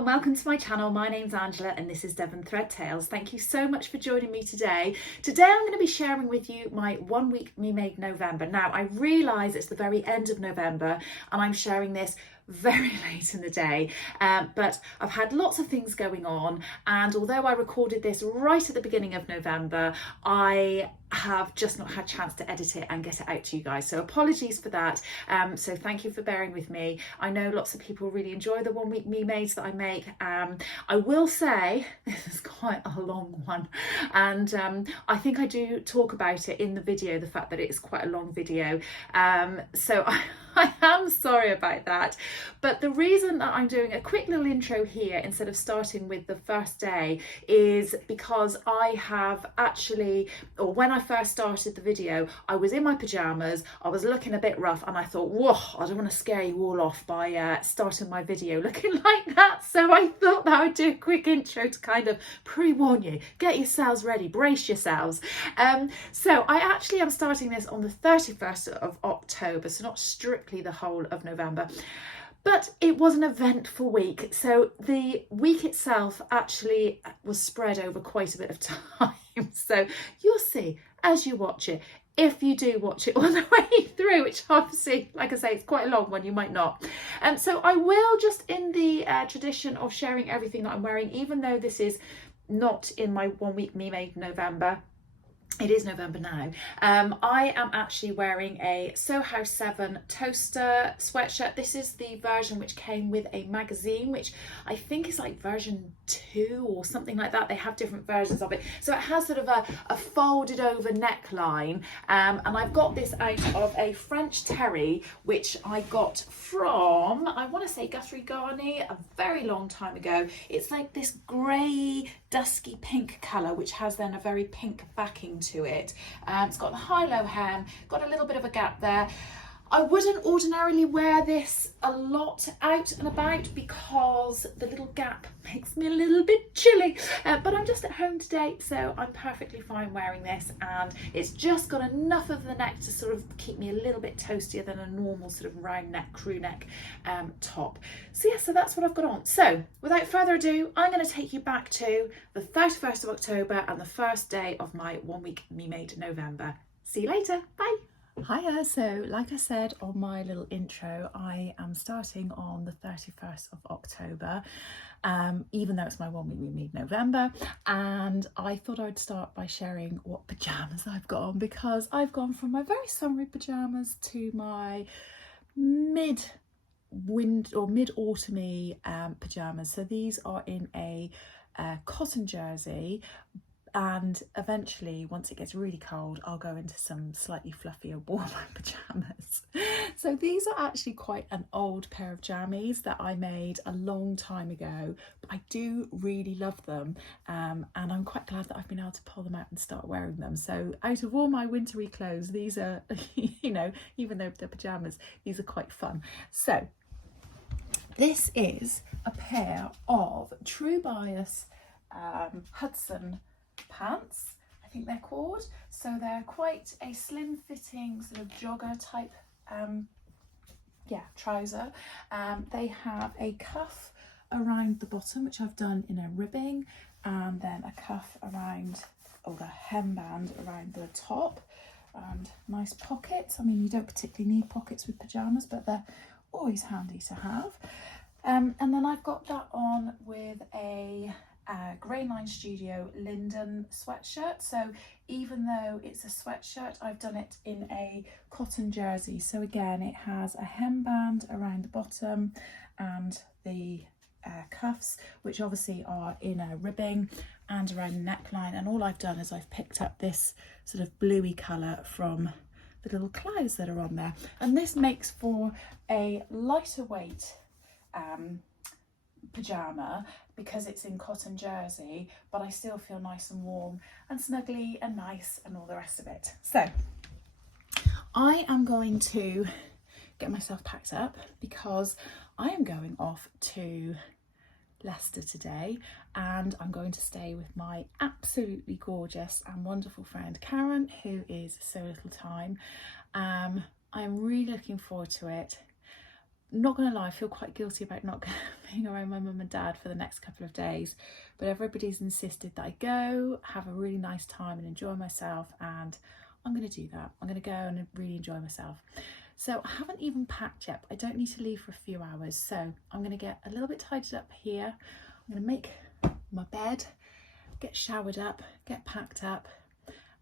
and welcome to my channel. My name's Angela and this is Devon Thread Tales. Thank you so much for joining me today. Today I'm going to be sharing with you my 1 week Me Made November. Now I realise it's the very end of November and I'm sharing this very late in the day, but I've had lots of things going on, and although I recorded this right at the beginning of November, I have just not had a chance to edit it and get it out to you guys, so apologies for that. So thank you for bearing with me. I know lots of people really enjoy the 1 week Me Mades that I make. I will say this is quite a long one, and I think I do talk about it in the video, the fact that it is quite a long video, so I am sorry about that. But the reason that I'm doing a quick little intro here instead of starting with the first day is because I have actually, or when I first started the video, I was in my pajamas, I was looking a bit rough, and I thought, whoa, I don't want to scare you all off by starting my video looking like that. So I thought that I would do a quick intro to kind of pre-warn you, get yourselves ready, brace yourselves. So I actually am starting this on the 31st of October, so not strictly the whole of November. But it was an eventful week. So the week itself actually was spread over quite a bit of time. So you'll see as you watch it, if you do watch it all the way through, which obviously, like I say, it's quite a long one, you might not. So I will, just in the tradition of sharing everything that I'm wearing, even though this is not in my 1 week Me Made November, it is November now. I am actually wearing a Soho 7 toaster sweatshirt. This is the version which came with a magazine, which I think is like version 2 or something like that. They have different versions of it. So it has sort of a folded over neckline. And I've got this out of a French terry, which I got from, I want to say Guthrie Garni, a very long time ago. It's like this grey, dusky pink colour, which has then a very pink backing to it. It's got the high-low hem, got a little bit of a gap there. I wouldn't ordinarily wear this a lot out and about because the little gap makes me a little bit chilly, but I'm just at home today, so I'm perfectly fine wearing this, and it's just got enough of the neck to sort of keep me a little bit toastier than a normal sort of round neck, crew neck top. So yeah, so that's what I've got on. So without further ado, I'm going to take you back to the 31st of October and the first day of my 1 week Me Made November. See you later, bye. Hiya, so like I said on my little intro, I am starting on the 31st of October, even though it's my 1 week Me Made November, and I thought I'd start by sharing what pyjamas I've got on, because I've gone from my very summery pyjamas to my mid-wind or mid-autumny pyjamas. So these are in a cotton jersey, and eventually, once it gets really cold, I'll go into some slightly fluffier, warmer pyjamas. So these are actually quite an old pair of jammies that I made a long time ago, but I do really love them, and I'm quite glad that I've been able to pull them out and start wearing them. So out of all my wintry clothes, these are, you know, even though they're pyjamas, these are quite fun. So this is a pair of True Bias Hudson pants, I think they're called. So they're quite a slim fitting sort of jogger type trouser. They have a cuff around the bottom, which I've done in a ribbing, and then a cuff around, or the hemband around the top, and nice pockets. I mean, you don't particularly need pockets with pyjamas, but they're always handy to have. And then I've got that on with a Grainline Studio Linden sweatshirt. So even though it's a sweatshirt, I've done it in a cotton jersey. So again, it has a hemband around the bottom and the cuffs, which obviously are in a ribbing, and around the neckline. And all I've done is I've picked up this sort of bluey colour from the little clouds that are on there. And this makes for a lighter weight pyjama because it's in cotton jersey, but I still feel nice and warm and snuggly and nice and all the rest of it. So I am going to get myself packed up because I am going off to Leicester today, and I'm going to stay with my absolutely gorgeous and wonderful friend Karen, who is so little time. I'm really looking forward to it. not gonna lie, I feel quite guilty about not being around my mum and dad for the next couple of days, but everybody's insisted that I go, have a really nice time and enjoy myself, and I'm gonna do that. I'm gonna go and really enjoy myself. So I haven't even packed yet. I don't need to leave for a few hours, so I'm gonna get a little bit tidied up here. I'm gonna make my bed, get showered up, get packed up,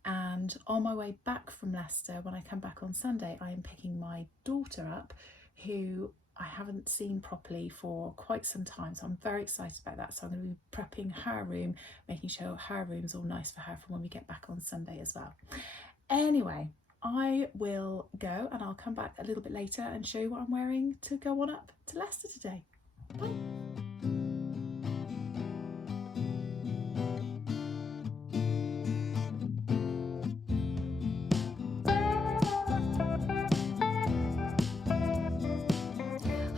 and on my way back from Leicester, when I come back on Sunday, I am picking my daughter up, who I haven't seen properly for quite some time, so I'm very excited about that. So I'm going to be prepping her room, making sure her room's all nice for her for when we get back on Sunday as well. Anyway, I will go and I'll come back a little bit later and show you what I'm wearing to go on up to Leicester today. Bye.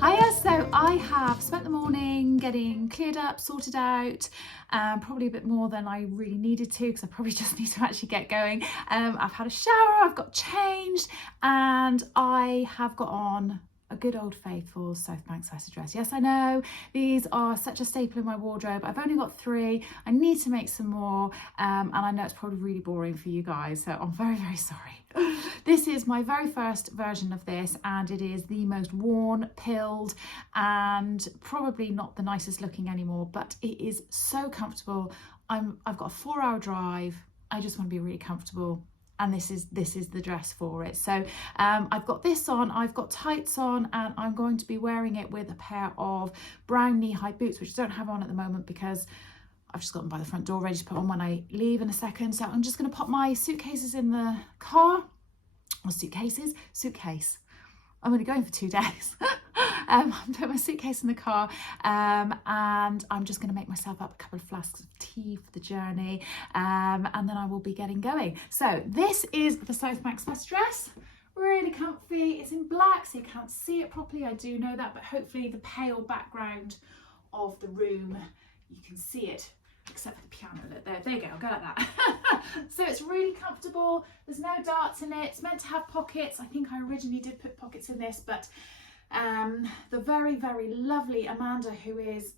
Hiya, so I have spent the morning getting cleared up, sorted out, probably a bit more than I really needed to, because I probably just need to actually get going. I've had a shower, I've got changed, and I have got on a good old faithful Southbank sweater dress. Yes, I know, these are such a staple in my wardrobe. I've only got 3. I need to make some more, and I know it's probably really boring for you guys, so I'm very, very sorry. This is my very first version of this, and it is the most worn, pilled, and probably not the nicest looking anymore, but it is so comfortable. I've got a 4-hour drive. I just want to be really comfortable, and this is the dress for it. So I've got this on, I've got tights on, and I'm going to be wearing it with a pair of brown knee-high boots, which I don't have on at the moment because I've just got them by the front door ready to put on when I leave in a second. So I'm just going to pop my suitcases in the car, or suitcase. I'm only going for 2 days. I'm putting my suitcase in the car, and I'm just going to make myself up a couple of flasks of tea for the journey, and then I will be getting going. So this is the Southbank sweater dress. Really comfy. It's in black, so you can't see it properly. I do know that, but hopefully the pale background of the room, you can see it, except for the piano. Look, there you go, I'll go like that. So it's really comfortable. There's no darts in it. It's meant to have pockets. I think I originally did put pockets in this, but the very, very lovely Amanda, who is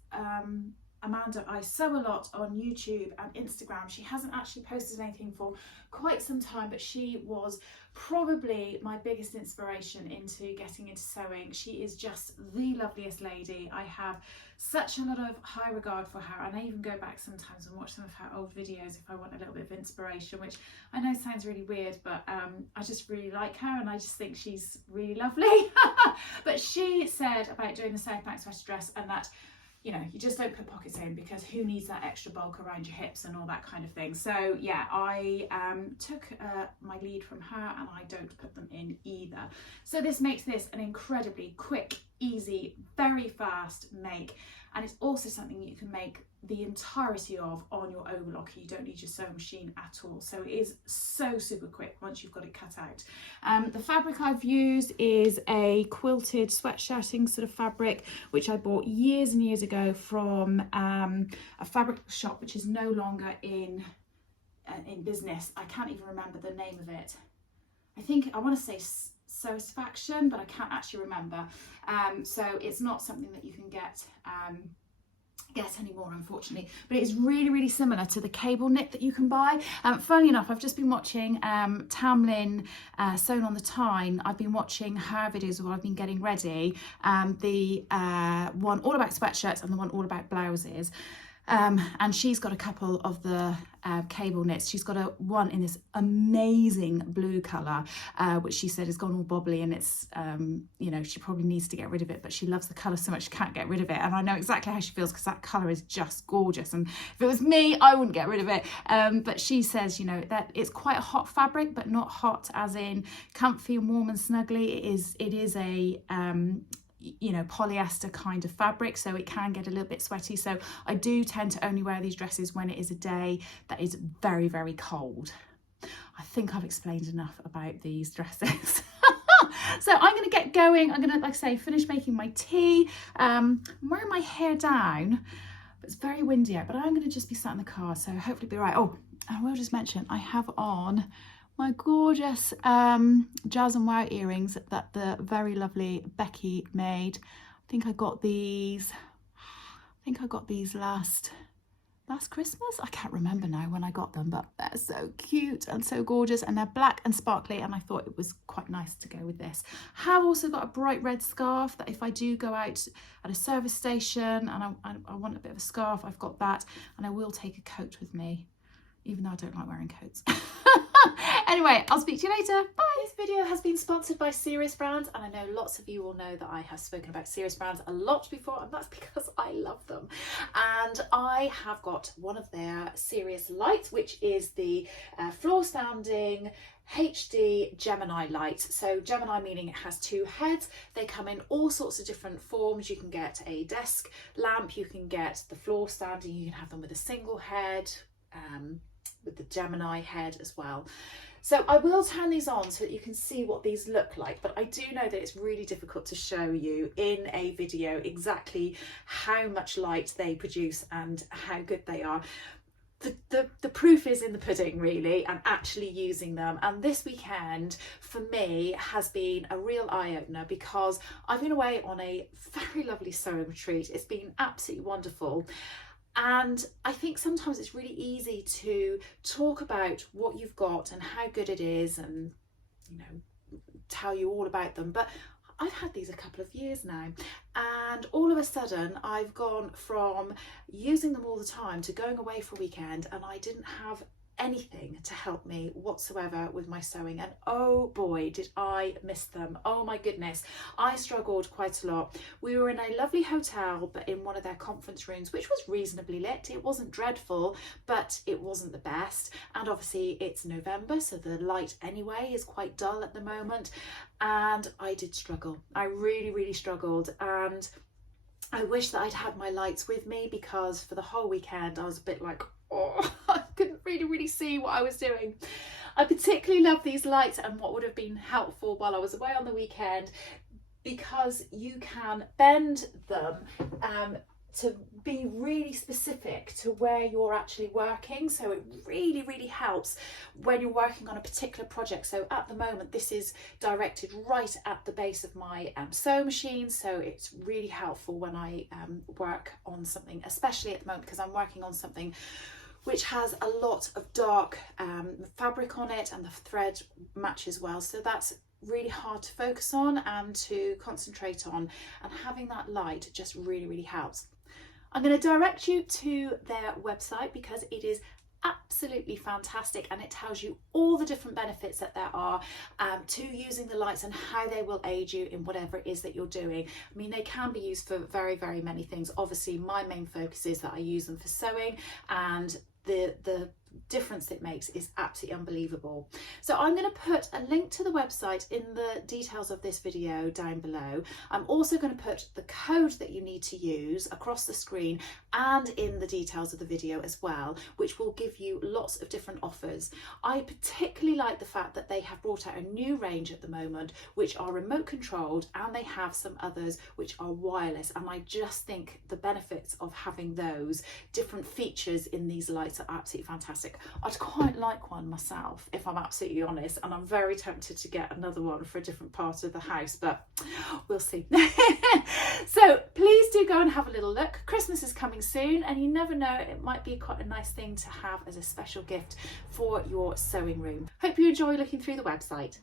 Amanda I sew a lot on YouTube and Instagram. She hasn't actually posted anything for quite some time, but she was probably my biggest inspiration into getting into sewing. She is just the loveliest lady. I have such a lot of high regard for her, and I even go back sometimes and watch some of her old videos if I want a little bit of inspiration, which I know sounds really weird, but I just really like her, and I just think she's really lovely. But she said about doing the Southbank sweater dress, and that, you know, you just don't put pockets in, because who needs that extra bulk around your hips and all that kind of thing. So yeah, I took my lead from her, and I don't put them in either. So this makes this an incredibly quick, easy, very fast make, and it's also something you can make the entirety of on your overlocker. You don't need your sewing machine at all, so it is so super quick once you've got it cut out. The fabric I've used is a quilted sweatshirting sort of fabric, which I bought years and years ago from a fabric shop which is no longer in business. I can't even remember the name of it. I want to say Satisfaction, but I can't actually remember. So it's not something that you can get anymore, unfortunately, but it is really, really similar to the cable knit that you can buy. Funnily enough, I've just been watching Tamlin Sewn on the Tyne. I've been watching her videos while I've been getting ready, the one all about sweatshirts and the one all about blouses. And she's got a couple of the cable knits. She's got one in this amazing blue colour, which she said has gone all bobbly, and it's, you know, she probably needs to get rid of it, but she loves the colour so much she can't get rid of it. And I know exactly how she feels, because that colour is just gorgeous, and if it was me, I wouldn't get rid of it. But she says, you know, that it's quite a hot fabric, but not hot as in comfy and warm and snuggly. It is a you know, polyester kind of fabric, so it can get a little bit sweaty. So I do tend to only wear these dresses when it is a day that is very, very cold. I think I've explained enough about these dresses. So I'm going to get going. I'm going to, like I say, finish making my tea. I'm wearing my hair down, but it's very windy out, but I'm going to just be sat in the car, so hopefully it'll be right. Oh, I will just mention, I have on my gorgeous Jazz and Wow earrings that the very lovely Becky made. I think I got these last Christmas. I can't remember now when I got them, but they're so cute and so gorgeous, and they're black and sparkly, and I thought it was quite nice to go with this. Have also got a bright red scarf that if I do go out at a service station and I want a bit of a scarf, I've got that, and I will take a coat with me, even though I don't like wearing coats. Anyway, I'll speak to you later. Bye. This video has been sponsored by Serious Brands, and I know lots of you will know that I have spoken about Serious Brands a lot before, and that's because I love them. And I have got one of their Serious lights, which is the floor standing HD Gemini light. So Gemini meaning it has two heads. They come in all sorts of different forms. You can get a desk lamp, you can get the floor standing, you can have them with a single head, with the Gemini head as well. So I will turn these on so that you can see what these look like, but I do know that it's really difficult to show you in a video exactly how much light they produce and how good they are. The proof is in the pudding, really, and actually using them. And this weekend for me has been a real eye-opener, because I've been away on a very lovely sewing retreat. It's been absolutely wonderful. And I think sometimes it's really easy to talk about what you've got and how good it is, and, you know, tell you all about them. But I've had these a couple of years now, and all of a sudden I've gone from using them all the time to going away for a weekend, and I didn't have anything to help me whatsoever with my sewing, and oh boy did I miss them. Oh my goodness, I struggled quite a lot. We were in a lovely hotel, but in one of their conference rooms, which was reasonably lit. It wasn't dreadful, but it wasn't the best, and obviously it's November, so the light anyway is quite dull at the moment, and I did struggle. I really struggled, and I wish that I'd had my lights with me, because for the whole weekend I was a bit like, oh, I couldn't really see what I was doing. I particularly love these lights, and what would have been helpful while I was away on the weekend, because you can bend them to be really specific to where you're actually working. So it really helps when you're working on a particular project. So at the moment this is directed right at the base of my sewing machine, so it's really helpful when I work on something, especially at the moment because I'm working on something which has a lot of dark fabric on it, and the thread matches well, so that's really hard to focus on and to concentrate on, and having that light just really helps. I'm going to direct you to their website because it is absolutely fantastic, and it tells you all the different benefits that there are to using the lights and how they will aid you in whatever it is that you're doing. I mean, they can be used for very many things. Obviously my main focus is that I use them for sewing, and the difference it makes is absolutely unbelievable. So I'm going to put a link to the website in the details of this video down below. I'm also going to put the code that you need to use across the screen and in the details of the video as well, which will give you lots of different offers. I particularly like the fact that they have brought out a new range at the moment which are remote controlled, and they have some others which are wireless, and I just think the benefits of having those different features in these lights are absolutely fantastic. I'd quite like one myself, if I'm absolutely honest, and I'm very tempted to get another one for a different part of the house, but we'll see. So please do go and have a little look. Christmas is coming soon, and you never know, it might be quite a nice thing to have as a special gift for your sewing room. Hope you enjoy looking through the website.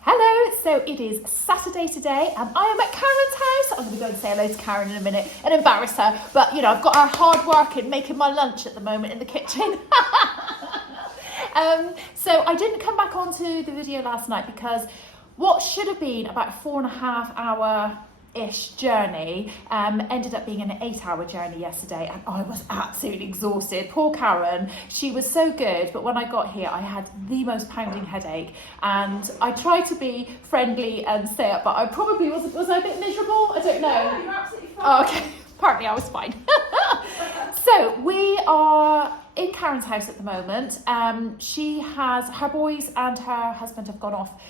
Hello, so it is Saturday today, and I am at Karen's house. I'm going to go and say hello to Karen in a minute and embarrass her, but you know, I've got her hard working making my lunch at the moment in the kitchen. So I didn't come back onto the video last night because what should have been about a 4.5 hour-ish journey ended up being an 8-hour journey yesterday, and I was absolutely exhausted. Poor Karen, she was so good, but when I got here I had the most pounding headache, and I tried to be friendly and stay up, but I probably was I a bit miserable? I don't know. Yeah, you're absolutely fine. Oh, okay, apparently I was fine. So we are in Karen's house at the moment. She has, her boys and her husband have gone off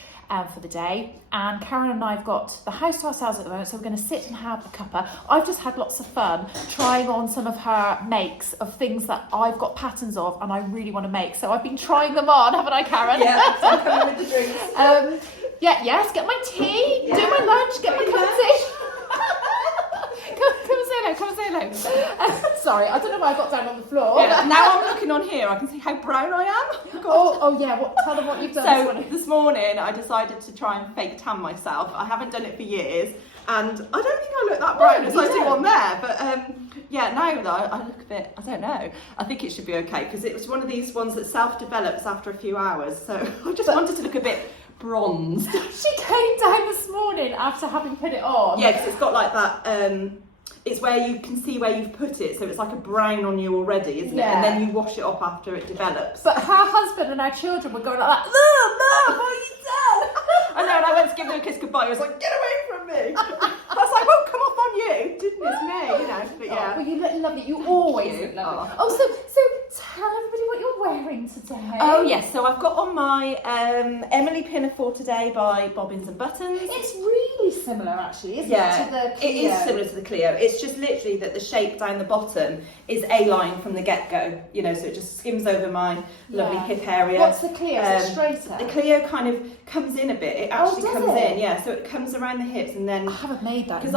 for the day, and Karen and I have got the house to ourselves at the moment, so we're going to sit and have a cuppa. I've just had lots of fun trying on some of her makes of things that I've got patterns of and I really want to make, so I've been trying them on, haven't I, Karen? Yeah, so I'm coming with the drinks. Yes, get my tea, do my lunch, get my cup of tea. Come and say hello. Sorry, I don't know why I got down on the floor. Yeah, now I'm looking on here, I can see how brown I am. Oh yeah, tell them what you've done So this morning. this morning I decided to try and fake tan myself. I haven't done it for years, and I don't think I look that brown as I do on there, but yeah, now though I look a bit, I don't know, I think it should be okay, because it was one of these ones that self-develops after a few hours, so I just wanted to look a bit bronzed. She came down this morning after having put it on. Yeah, because it's got like that, it's where you can see where you've put it, so it's like a brown on you already, isn't it? And then you wash it off after it develops. But her husband and our children were going like that, Mum, what have you done? I know, and I went to give them a kiss goodbye, I was like, get away from me! I was like, won't come off on you, goodness me, you know, but yeah. Oh, well, you look lovely, you always look lovely. Oh, so tell everybody what you're wearing today. Oh yes, so I've got on my Emily Pinafore today by Bobbins and Buttons. It's really similar actually, isn't it, to the Clio? It is similar to the Clio. It's just literally that the shape down the bottom is A-line from the get-go, you know, so it just skims over my lovely hip area. What's the Clio? Is it straighter? The Clio kind of comes in a bit. It actually comes it? in, yeah, so it comes around the hips and then... I haven't made that because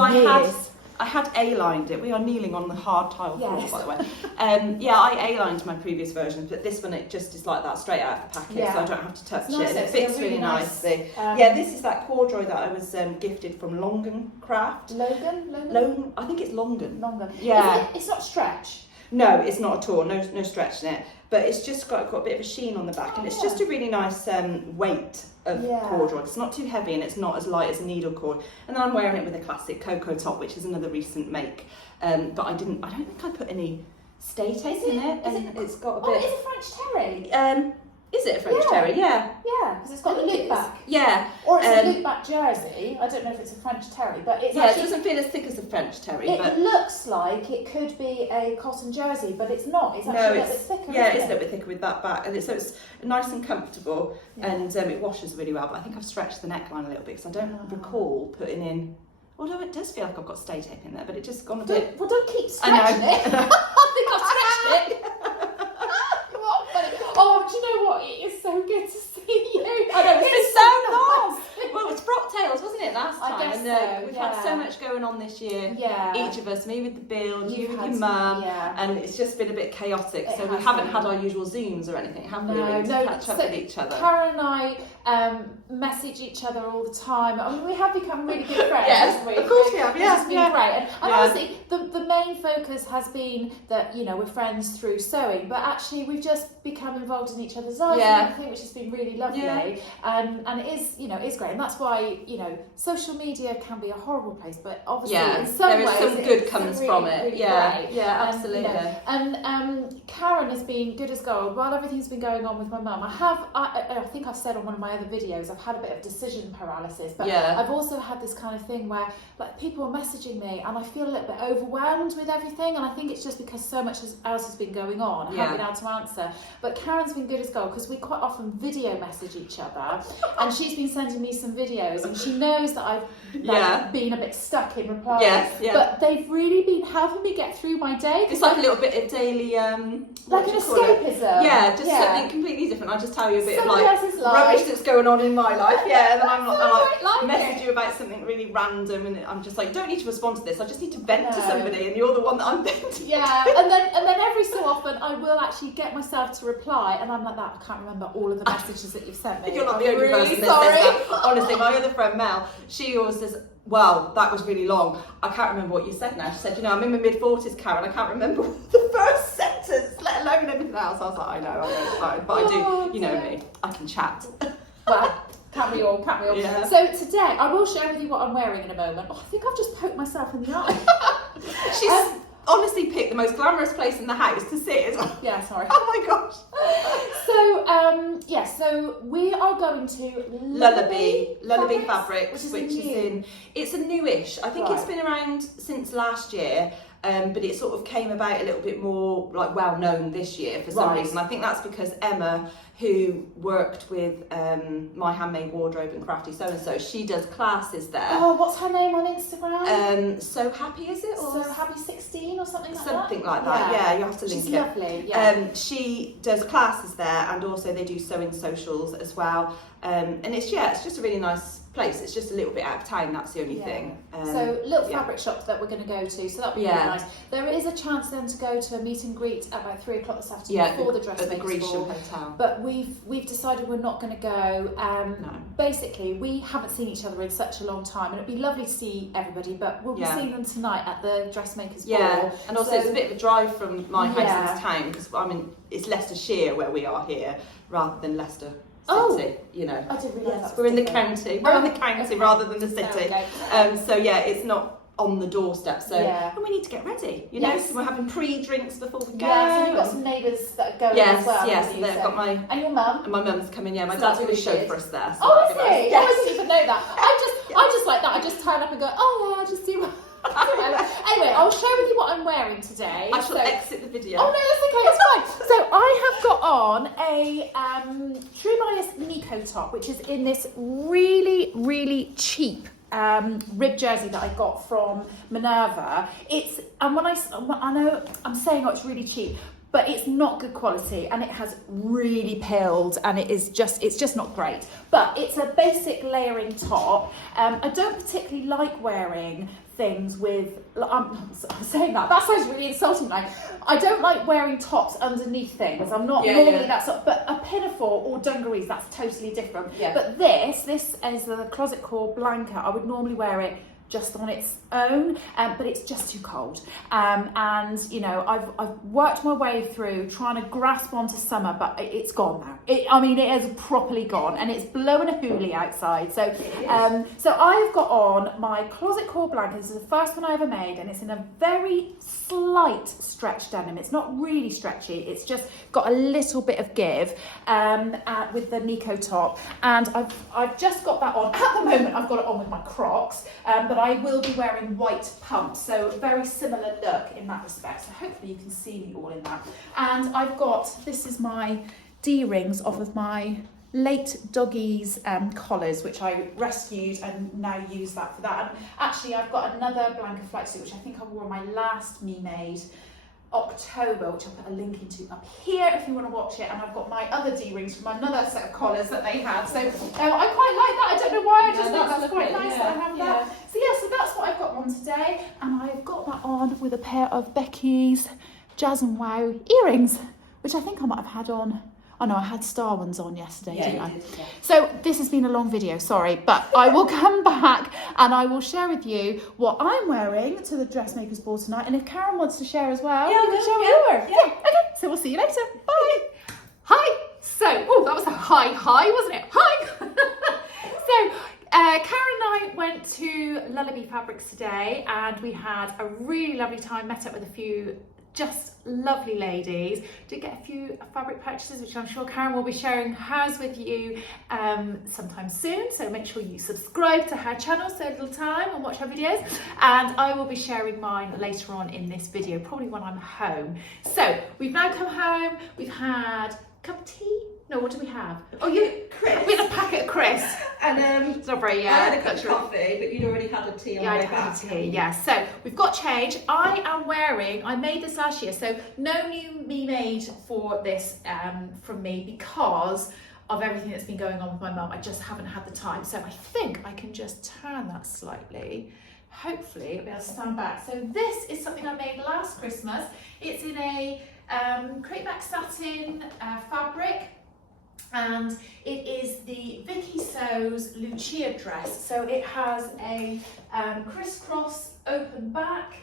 I had A-lined it. We are kneeling on the hard tile floor, by the way. Yeah, I A-lined my previous version, but this one it just is like that, straight out of the packet, so I don't have to touch it. And it fits really nicely. Yeah, this is that corduroy that I was gifted from Logan Craft. Logan? I think it's Longan. Yeah. It's not stretch. No, it's not at all. No stretch in it. But it's just got a bit of a sheen on the back, and it's just a really nice weight of corduroy. It's not too heavy and it's not as light as a needle cord. And then I'm wearing it with a classic cocoa top, which is another recent make. But I don't think I put any stay tape in it. And it's got a bit. Oh, it's a French terry. Is it a French terry? Yeah. Yeah, because it's got the loop back. Yeah. Or it's a loop back jersey. I don't know if it's a French terry, but it's it doesn't feel as thick as a French terry. It looks like it could be a cotton jersey, but it's not. It's actually a little bit thicker. Yeah, it's a little bit thicker with that back, and so it's nice and comfortable, and it washes really well. But I think I've stretched the neckline a little bit because I don't recall putting in. Although it does feel like I've got stay tape in there, but it just gone a bit. Well, don't keep stretching it. I think I've stretched it. Oh, do you know what? It is so good to see you. I know, it's been so long. Well, it was frock tails, wasn't it, last time? I guess so, we've had so much going on this year. Yeah. Each of us, me with the build, you with your mum, and it's just been a bit chaotic. So we haven't had our usual Zooms or anything, have we? No, to catch up with each other. Karen and I message each other all the time. I mean, we have become really good friends, haven't we? Of course we have. It's been great. And honestly, the main focus has been that, you know, we're friends through sewing, but actually we've just become involved in each other's lives and everything, which has been really lovely. And it is, you know, it's great. And that's why, you know, social media can be a horrible place, but obviously in some ways some good comes from it. Really great. Absolutely. You know, and Karen has been good as gold. While everything's been going on with my mum, I think I've said on one of my other videos, I've had a bit of decision paralysis, but I've also had this kind of thing where like people are messaging me and I feel a little bit overwhelmed with everything, and I think it's just because so much else has been going on. I haven't been able to answer. But Karen's been good as gold because we quite often video message each other, and she's been sending me some videos, and she knows that I've been a bit stuck in replies. But they've really been helping me get through my day. It's like a little bit of daily like an escapism. Yeah, just something completely different. I'll just tell you a bit of like rubbish that's going on in my life. Yeah, and then I'm like message you about something really random, and I'm just like, don't need to respond to this. I just need to vent to somebody, and you're the one that I'm venting. Yeah, and then every so often I will actually get myself to reply, and I'm like that. I can't remember all of the messages that you've sent me. You're not the only person that says that. Honestly, my other friend Mel, she always says, well, that was really long. I can't remember what you said now. She said, you know, I'm in my mid-40s, Karen. I can't remember the first sentence, let alone anything else. I was like, I know, it's fine. But I do, you know me, I can chat. Well, can't we all? Yeah. So today, I will share with you what I'm wearing in a moment. Oh, I think I've just poked myself in the eye. She's honestly picked the most glamorous place in the house to sit as well. Yeah, sorry. Oh my gosh. So we are going to Lullaby Fabrics, which is in, it's a newish. I think it's been around since last year. but it sort of came about a little bit more like well known this year for some reason. I think that's because Emma, who worked with My Handmade Wardrobe and Crafty So-and-So, she does classes there. Oh, what's her name on Instagram? So Happy, is it? Or So Happy 16 or something like that? Something like that, yeah, you have to link She's it. Lovely, yeah. She does classes there, and also they do sewing socials as well. And it's just a really nice place. It's just a little bit out of town, that's the only thing. So little fabric shop that we're going to go to, so that'll be really nice. There is a chance then to go to a meet and greet at about 3 o'clock this afternoon before the Dressmakers ball. Hotel. But we've decided we're not going to go. No. Basically, we haven't seen each other in such a long time, and it'd be lovely to see everybody, but we'll be seeing them tonight at the Dressmakers ball. Yeah, and also it's a bit of a drive from my house into town, because I mean it's Leicestershire where we are here rather than Leicester City, you know. I didn't realise we're in the county. We're in the county rather than the city. Okay. So yeah, it's not on the doorstep. So and we need to get ready. You know, Yes. so we're having pre-drinks before we go. Yeah, so you've got some neighbours that are going as well. Yes, haven't you? they've got my and your mum. and my mum's coming. Yeah, my So dad's that's going to really show good. for us there. So Oh, is that'll be he? nice. I didn't even know that. I just like that. I just turn up and go, oh yeah, I just do. Anyway, I'll share with you what I'm wearing today. I shall exit the video. Oh no, that's okay, it's fine. So I have got on a True Bias Nikko top, which is in this really, really cheap rib jersey that I got from Minerva. And when I know I'm saying it's really cheap, but it's not good quality, and it has really pilled, and it's just not great. But it's a basic layering top. I don't particularly like wearing things with, I'm saying that sounds really insulting. Like, I don't like wearing tops underneath things. I'm not normally that sort of, but a pinafore or dungarees, that's totally different. Yeah. But this is the Closet Core Blanca. I would normally wear it just on its own, but it's just too cold. And you know, I've worked my way through trying to grasp onto summer, but it's gone now. It has properly gone, and it's blowing a hoolie outside. So, so I've got on my Closet Core Blanca. This is the first one I ever made, and it's in a very slight stretch denim. It's not really stretchy. It's just got a little bit of give with the Nikko top, and I've just got that on. At the moment, I've got it on with my Crocs, but I will be wearing white pumps, so very similar look in that respect. So hopefully you can see me all in that. And I've got, this is my D-rings off of my late doggies collars, which I rescued and now use that for that. And actually I've got another Blanca flight suit, which I think I wore on my last Me Made October, which I'll put a link into up here if you want to watch it. And I've got my other D-rings from another set of collars that they had. So I quite like that. I don't know why, I just think that's quite nice that I have that. So that's what I've got on today. And I've got that on with a pair of Becky's Jazz and Wow earrings, which I think I might have had on. Oh no, I had star ones on yesterday, didn't I? Yeah. So this has been a long video, sorry, but I will come back and I will share with you what I'm wearing to the Dressmakers ball tonight. And if Karen wants to share as well, you can share what you're wearing. Okay, so we'll see you later. Bye. Hi. So, that was a high, wasn't it? Hi. So, Karen and I went to Lullaby Fabrics today, and we had a really lovely time, met up with a few just lovely ladies. Did get a few fabric purchases, which I'm sure Karen will be sharing hers with you sometime soon, so make sure you subscribe to her channel, save a little time and watch her videos, and I will be sharing mine later on in this video, probably when I'm home. So we've now come home, we've had a cup of tea. No, what do we have? Oh, Chris. We had a packet of Chris. And sorry, I had a cup of coffee, but you'd already had a tea on the way back. I had a tea, yeah. So we've got change. I made this last year, so no new Me Made for this from me because of everything that's been going on with my mum. I just haven't had the time. So I think I can just turn that slightly. Hopefully it'll be able to stand back. So this is something I made last Christmas. It's in a crepeback satin fabric, and it is the Vicky Sews Lucia dress. So it has a crisscross open back,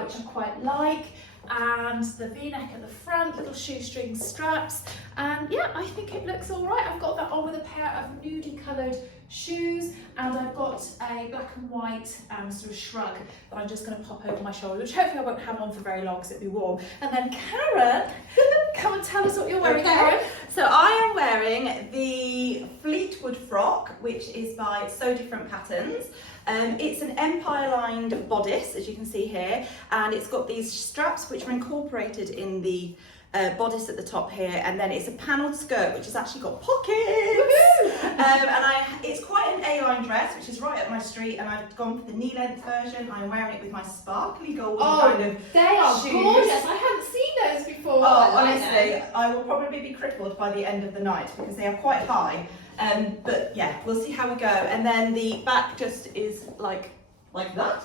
which I quite like, and the V-neck at the front, little shoestring straps, and yeah, I think it looks all right. I've got that on with a pair of nudie coloured coloured shoes, and I've got a black and white sort of shrug that I'm just going to pop over my shoulder, which hopefully I won't have on for very long because it'll be warm. And then Karen, come and tell us what you're wearing, Karen. So I am wearing the Fleetwood frock, which is by So Different Patterns. It's an empire lined bodice, as you can see here, and it's got these straps which are incorporated in the bodice at the top here, and then it's a panelled skirt which has actually got pockets. It's quite an A-line dress, which is right up my street, and I've gone for the knee length version. I'm wearing it with my sparkly golden kind of they are shoes. gorgeous. I haven't seen those before. Oh, honestly, I will probably be crippled by the end of the night because they are quite high. But yeah, we'll see how we go. And then the back just is like that.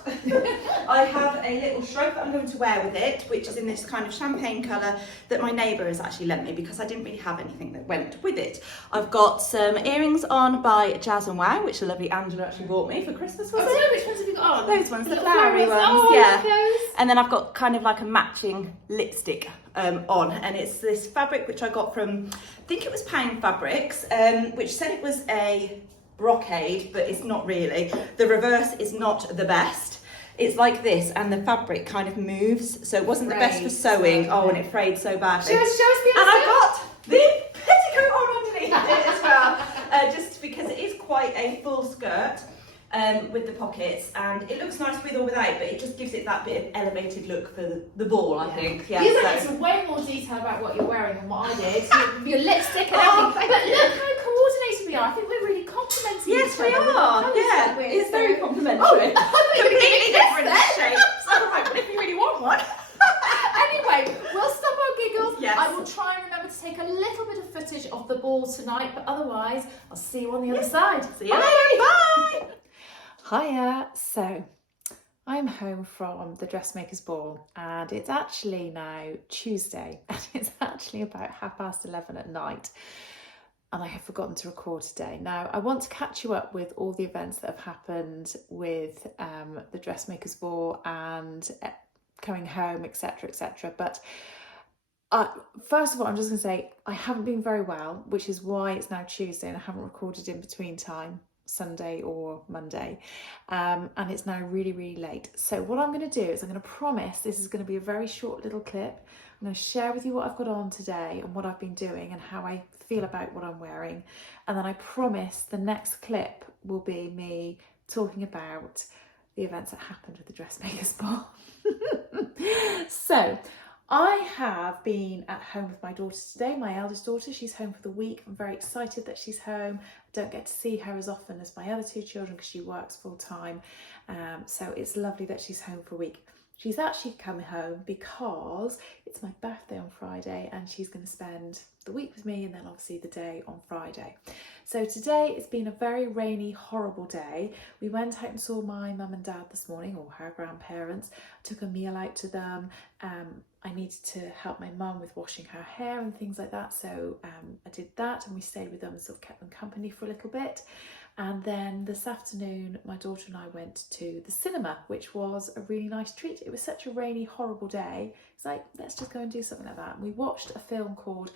I have a little shrug that I'm going to wear with it, which is in this kind of champagne colour that my neighbour has actually lent me because I didn't really have anything that went with it. I've got some earrings on by Jazz and Wow, which the lovely Angela actually bought me for Christmas, was it? Which ones have you got on? Those ones, the little flowery flowers. ones, Oh, yeah. I love those. And then I've got kind of like a matching lipstick on, and it's this fabric which I got from, I think it was Pound Fabrics, which said it was a brocade, but it's not really. The reverse is not the best. It's like this, and the fabric kind of moves, so it wasn't the best for sewing. Oh, and it frayed so badly. Show us the And other I've got the petticoat on underneath it as well, just because it is quite a full skirt with the pockets, and it looks nice with or without, but it just gives it that bit of elevated look for the ball, I think. Yeah, You went into way more detail about what you're wearing than what I did. Your lipstick and everything. But look how coordinated we are. I think we're really complimenting yes, each we other. are. Yeah, it's very complimentary. Completely different shapes. I'm like, but if you really want one. Anyway, we'll stop our giggles. Yes. I will try and remember to take a little bit of footage of the ball tonight, but otherwise, I'll see you on the other side. See you later. Bye. Hiya. So, I'm home from the Dressmakers ball, and it's actually now Tuesday, and it's actually about 11:30 at night. And I have forgotten to record today. Now, I want to catch you up with all the events that have happened with the Dressmakers ball and coming home, etc., etc. But first of all, I'm just going to say I haven't been very well, which is why it's now Tuesday and I haven't recorded in between time, Sunday or Monday, and it's now really, really late. So what I'm going to do is I'm going to promise this is going to be a very short little clip. I'm going to share with you what I've got on today and what I've been doing and how I feel about what I'm wearing, and then I promise the next clip will be me talking about the events that happened with the Dressmakers ball. So I have been at home with my daughter today, my eldest daughter. She's home for the week. I'm very excited that she's home. I don't get to see her as often as my other two children because she works full time. So it's lovely that she's home for a week. She's actually coming home because it's my birthday on Friday and she's going to spend the week with me and then obviously the day on Friday. So today it's been a very rainy, horrible day. We went out and saw my mum and dad this morning, or her grandparents. Took a meal out to them. I needed to help my mum with washing her hair and things like that. So I did that and we stayed with them and sort of kept them company for a little bit. And then this afternoon, my daughter and I went to the cinema, which was a really nice treat. It was such a rainy, horrible day. It's like, let's just go and do something like that. And we watched a film called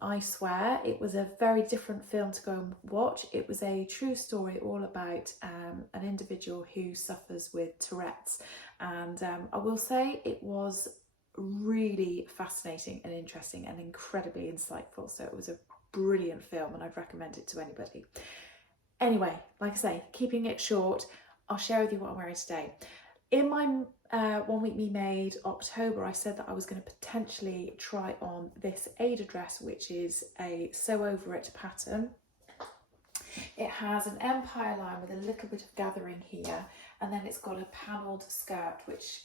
I Swear. It was a very different film to go and watch. It was a true story all about an individual who suffers with Tourette's. And I will say it was really fascinating and interesting and incredibly insightful. So it was a brilliant film and I'd recommend it to anybody. Anyway, like I say, keeping it short, I'll share with you what I'm wearing today. In my 1 Week Me Made October, I said that I was going to potentially try on this Ada dress, which is a sew over it pattern. It has an empire line with a little bit of gathering here, and then it's got a panelled skirt, which,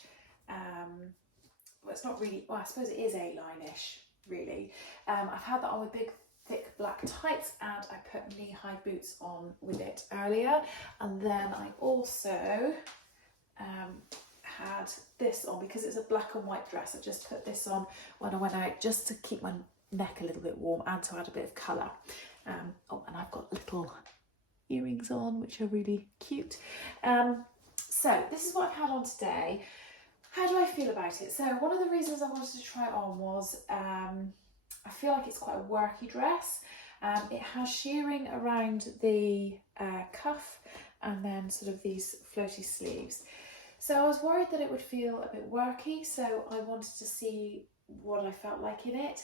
well, it's not really, well, I suppose it is A-line-ish, really. I've had that on with big thick black tights and I put knee-high boots on with it earlier, and then I also had this on because it's a black and white dress. I just put this on when I went out just to keep my neck a little bit warm and to add a bit of colour. Oh, and I've got little earrings on which are really cute. So this is what I've had on today. How do I feel about it? So one of the reasons I wanted to try it on was I feel like it's quite a worky dress. It has shearing around the cuff and then sort of these floaty sleeves. So I was worried that it would feel a bit worky, so I wanted to see what I felt like in it.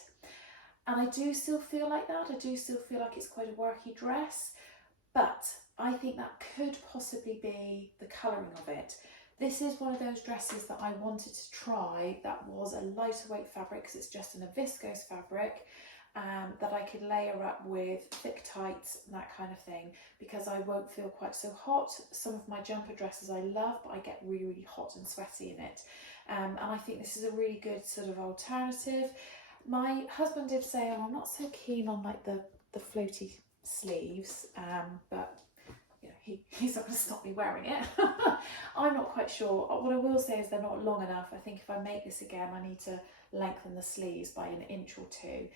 And I do still feel like that. I do still feel like it's quite a worky dress, but I think that could possibly be the colouring of it. This is one of those dresses that I wanted to try that was a lighter weight fabric, because it's just in a viscose fabric, that I could layer up with thick tights and that kind of thing, because I won't feel quite so hot. Some of my jumper dresses I love, but I get really, really hot and sweaty in it. And I think this is a really good sort of alternative. My husband did say, oh, I'm not so keen on like the floaty sleeves, but you know, he's not going to stop me wearing it. I'm not quite sure. What I will say is they're not long enough. I think if I make this again, I need to lengthen the sleeves by an inch or two.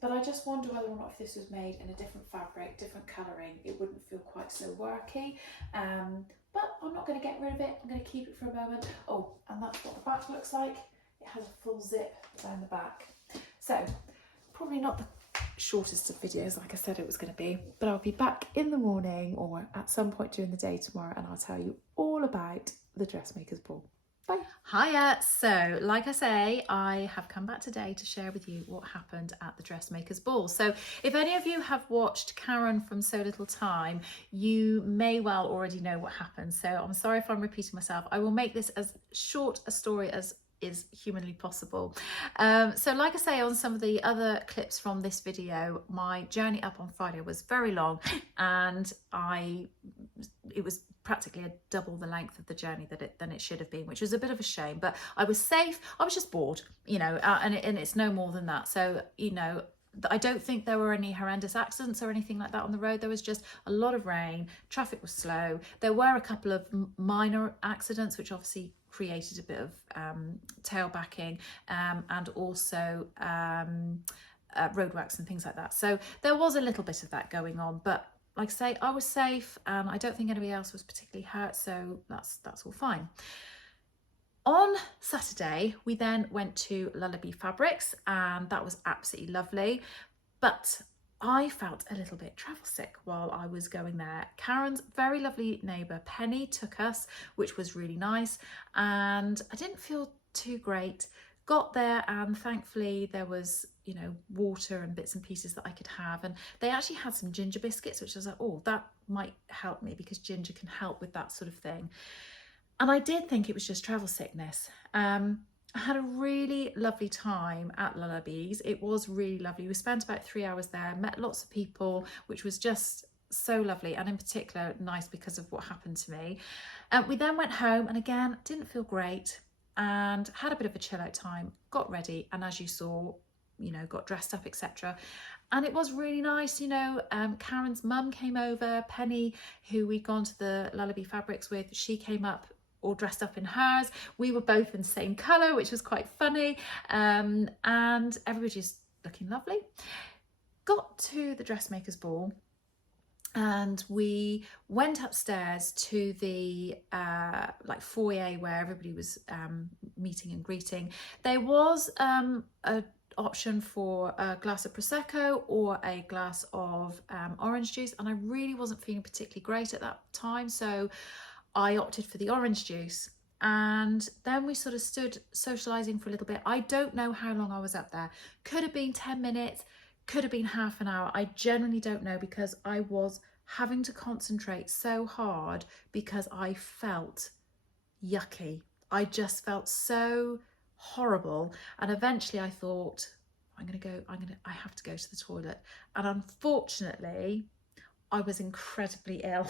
But I just wonder whether or not if this was made in a different fabric, different colouring, it wouldn't feel quite so worky. But I'm not going to get rid of it. I'm going to keep it for a moment. Oh, and that's what the back looks like. It has a full zip down the back. So probably not the shortest of videos like I said it was going to be, but I'll be back in the morning or at some point during the day tomorrow, and I'll tell you all about the Dressmakers Ball. Bye. Hiya. So like I say, I have come back today to share with you what happened at the Dressmakers Ball. So if any of you have watched Karen from So Little Time, you may well already know what happened. So I'm sorry if I'm repeating myself. I will make this as short a story as is humanly possible. So like I say, on some of the other clips from this video, my journey up on Friday was very long, and it was practically double the length of the journey than it should have been, which was a bit of a shame. But I was safe. I was just bored, you know, and it's no more than that. So, you know, I don't think there were any horrendous accidents or anything like that on the road. There was just a lot of rain, traffic was slow. There were a couple of minor accidents, which obviously created a bit of tailbacking and also roadworks and things like that. So there was a little bit of that going on, but like I say, I was safe and I don't think anybody else was particularly hurt, so that's all fine. On Saturday, we then went to Lullaby Fabrics, and that was absolutely lovely, but I felt a little bit travel sick while I was going there. Karen's very lovely neighbour Penny took us, which was really nice, and I didn't feel too great. Got there and thankfully there was, you know, water and bits and pieces that I could have, and they actually had some ginger biscuits, which I was like, oh, that might help me because ginger can help with that sort of thing. And I did think it was just travel sickness. I had a really lovely time at Lullaby's. It was really lovely. We spent about 3 hours there, met lots of people, which was just so lovely, and in particular nice because of what happened to me. We then went home and again didn't feel great and had a bit of a chill out time, got ready, and as you saw, you know, got dressed up, etc. And it was really nice, you know. Karen's mum came over, Penny, who we'd gone to the Lullaby Fabrics with, she came up all dressed up in hers. We were both in the same colour, which was quite funny, and everybody's looking lovely. Got to the Dressmakers Ball and we went upstairs to the like foyer where everybody was meeting and greeting. There was an option for a glass of Prosecco or a glass of orange juice, and I really wasn't feeling particularly great at that time, so I opted for the orange juice. And then we sort of stood socialising for a little bit. I don't know how long I was up there. Could have been 10 minutes, could have been half an hour. I genuinely don't know, because I was having to concentrate so hard because I felt yucky. I just felt so horrible. And eventually I thought, I have to go to the toilet. And unfortunately, I was incredibly ill.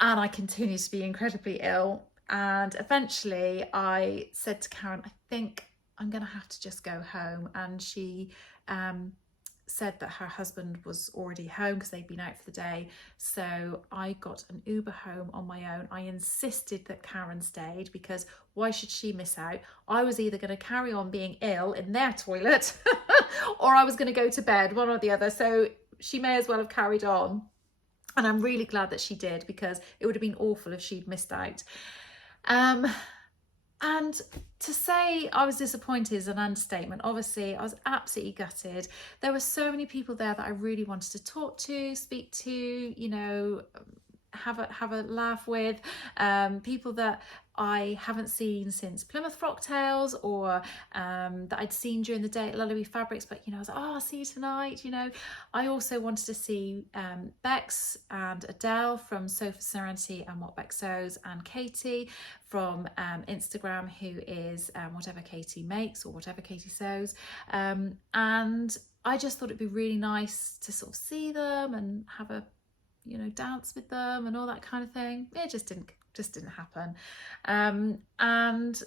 And I continued to be incredibly ill. And eventually I said to Karen, I think I'm going to have to just go home. And she said that her husband was already home because they'd been out for the day. So I got an Uber home on my own. I insisted that Karen stayed because why should she miss out? I was either going to carry on being ill in their toilet or I was going to go to bed, one or the other. So she may as well have carried on. And I'm really glad that she did, because it would have been awful if she'd missed out. And to say I was disappointed is an understatement. Obviously, I was absolutely gutted. There were so many people there that I really wanted to talk to, speak to, you know, have a laugh with, people that I haven't seen since Plymouth Frock Tales, or that I'd seen during the day at Lullaby Fabrics, but you know, I was like, oh, I'll see you tonight. You know, I also wanted to see Bex and Adele from Sew for Serenity and What Bex Sews, and Katie from Instagram, who is Whatever Katie Makes, or Whatever Katie Sews, and I just thought it'd be really nice to sort of see them and have a, you know, dance with them and all that kind of thing. It just didn't happen. And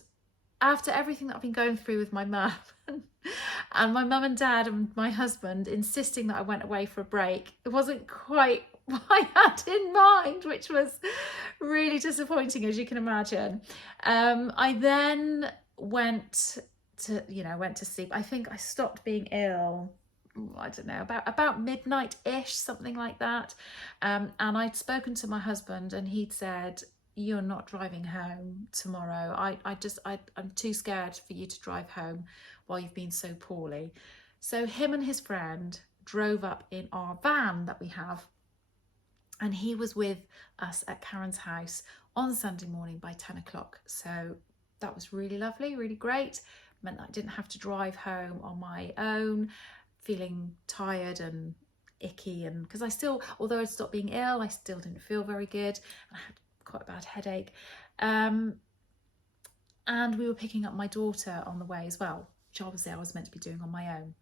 after everything that I've been going through with my mum and my mum and dad and my husband insisting that I went away for a break, it wasn't quite what I had in mind, which was really disappointing, as you can imagine. I then went to sleep. I think I stopped being ill, I don't know, about midnight-ish, something like that. And I'd spoken to my husband, and he'd said, you're not driving home tomorrow. I'm too scared for you to drive home while you've been so poorly. So him and his friend drove up in our van that we have, and he was with us at Karen's house on Sunday morning by 10 o'clock. So that was really lovely, really great. Meant that I didn't have to drive home on my own, feeling tired and icky, and because I still, although I'd stopped being ill, I still didn't feel very good. I had quite a bad headache, and we were picking up my daughter on the way as well, which obviously I was meant to be doing on my own.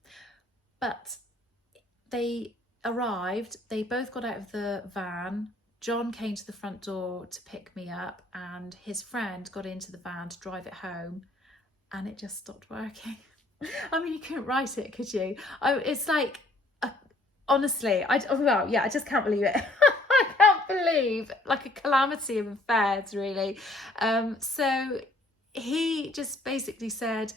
But they arrived, they both got out of the van. John came to the front door to pick me up, and his friend got into the van to drive it home, and it just stopped working. I mean, you couldn't write it, could you? It's like, honestly, I just can't believe it. I can't believe, like, a calamity of affairs, really. So he just basically said,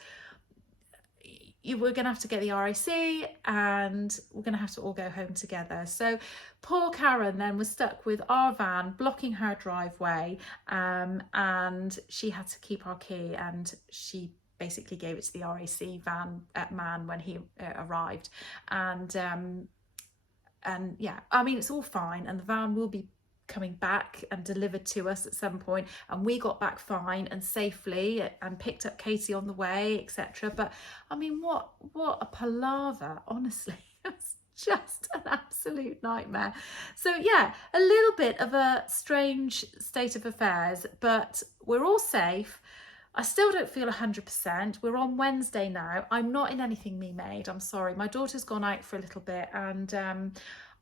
we're going to have to get the RAC, and we're going to have to all go home together. So poor Karen then was stuck with our van blocking her driveway, and she had to keep our key, and she basically gave it to the RAC man when he arrived. And yeah, I mean, it's all fine, and the van will be coming back and delivered to us at some point, and we got back fine and safely and picked up Katie on the way, etc. But I mean, what a palaver, honestly. It's just an absolute nightmare. So yeah, a little bit of a strange state of affairs, but we're all safe. I still don't feel 100%. We're on Wednesday now. I'm not in anything me made, I'm sorry. My daughter's gone out for a little bit, and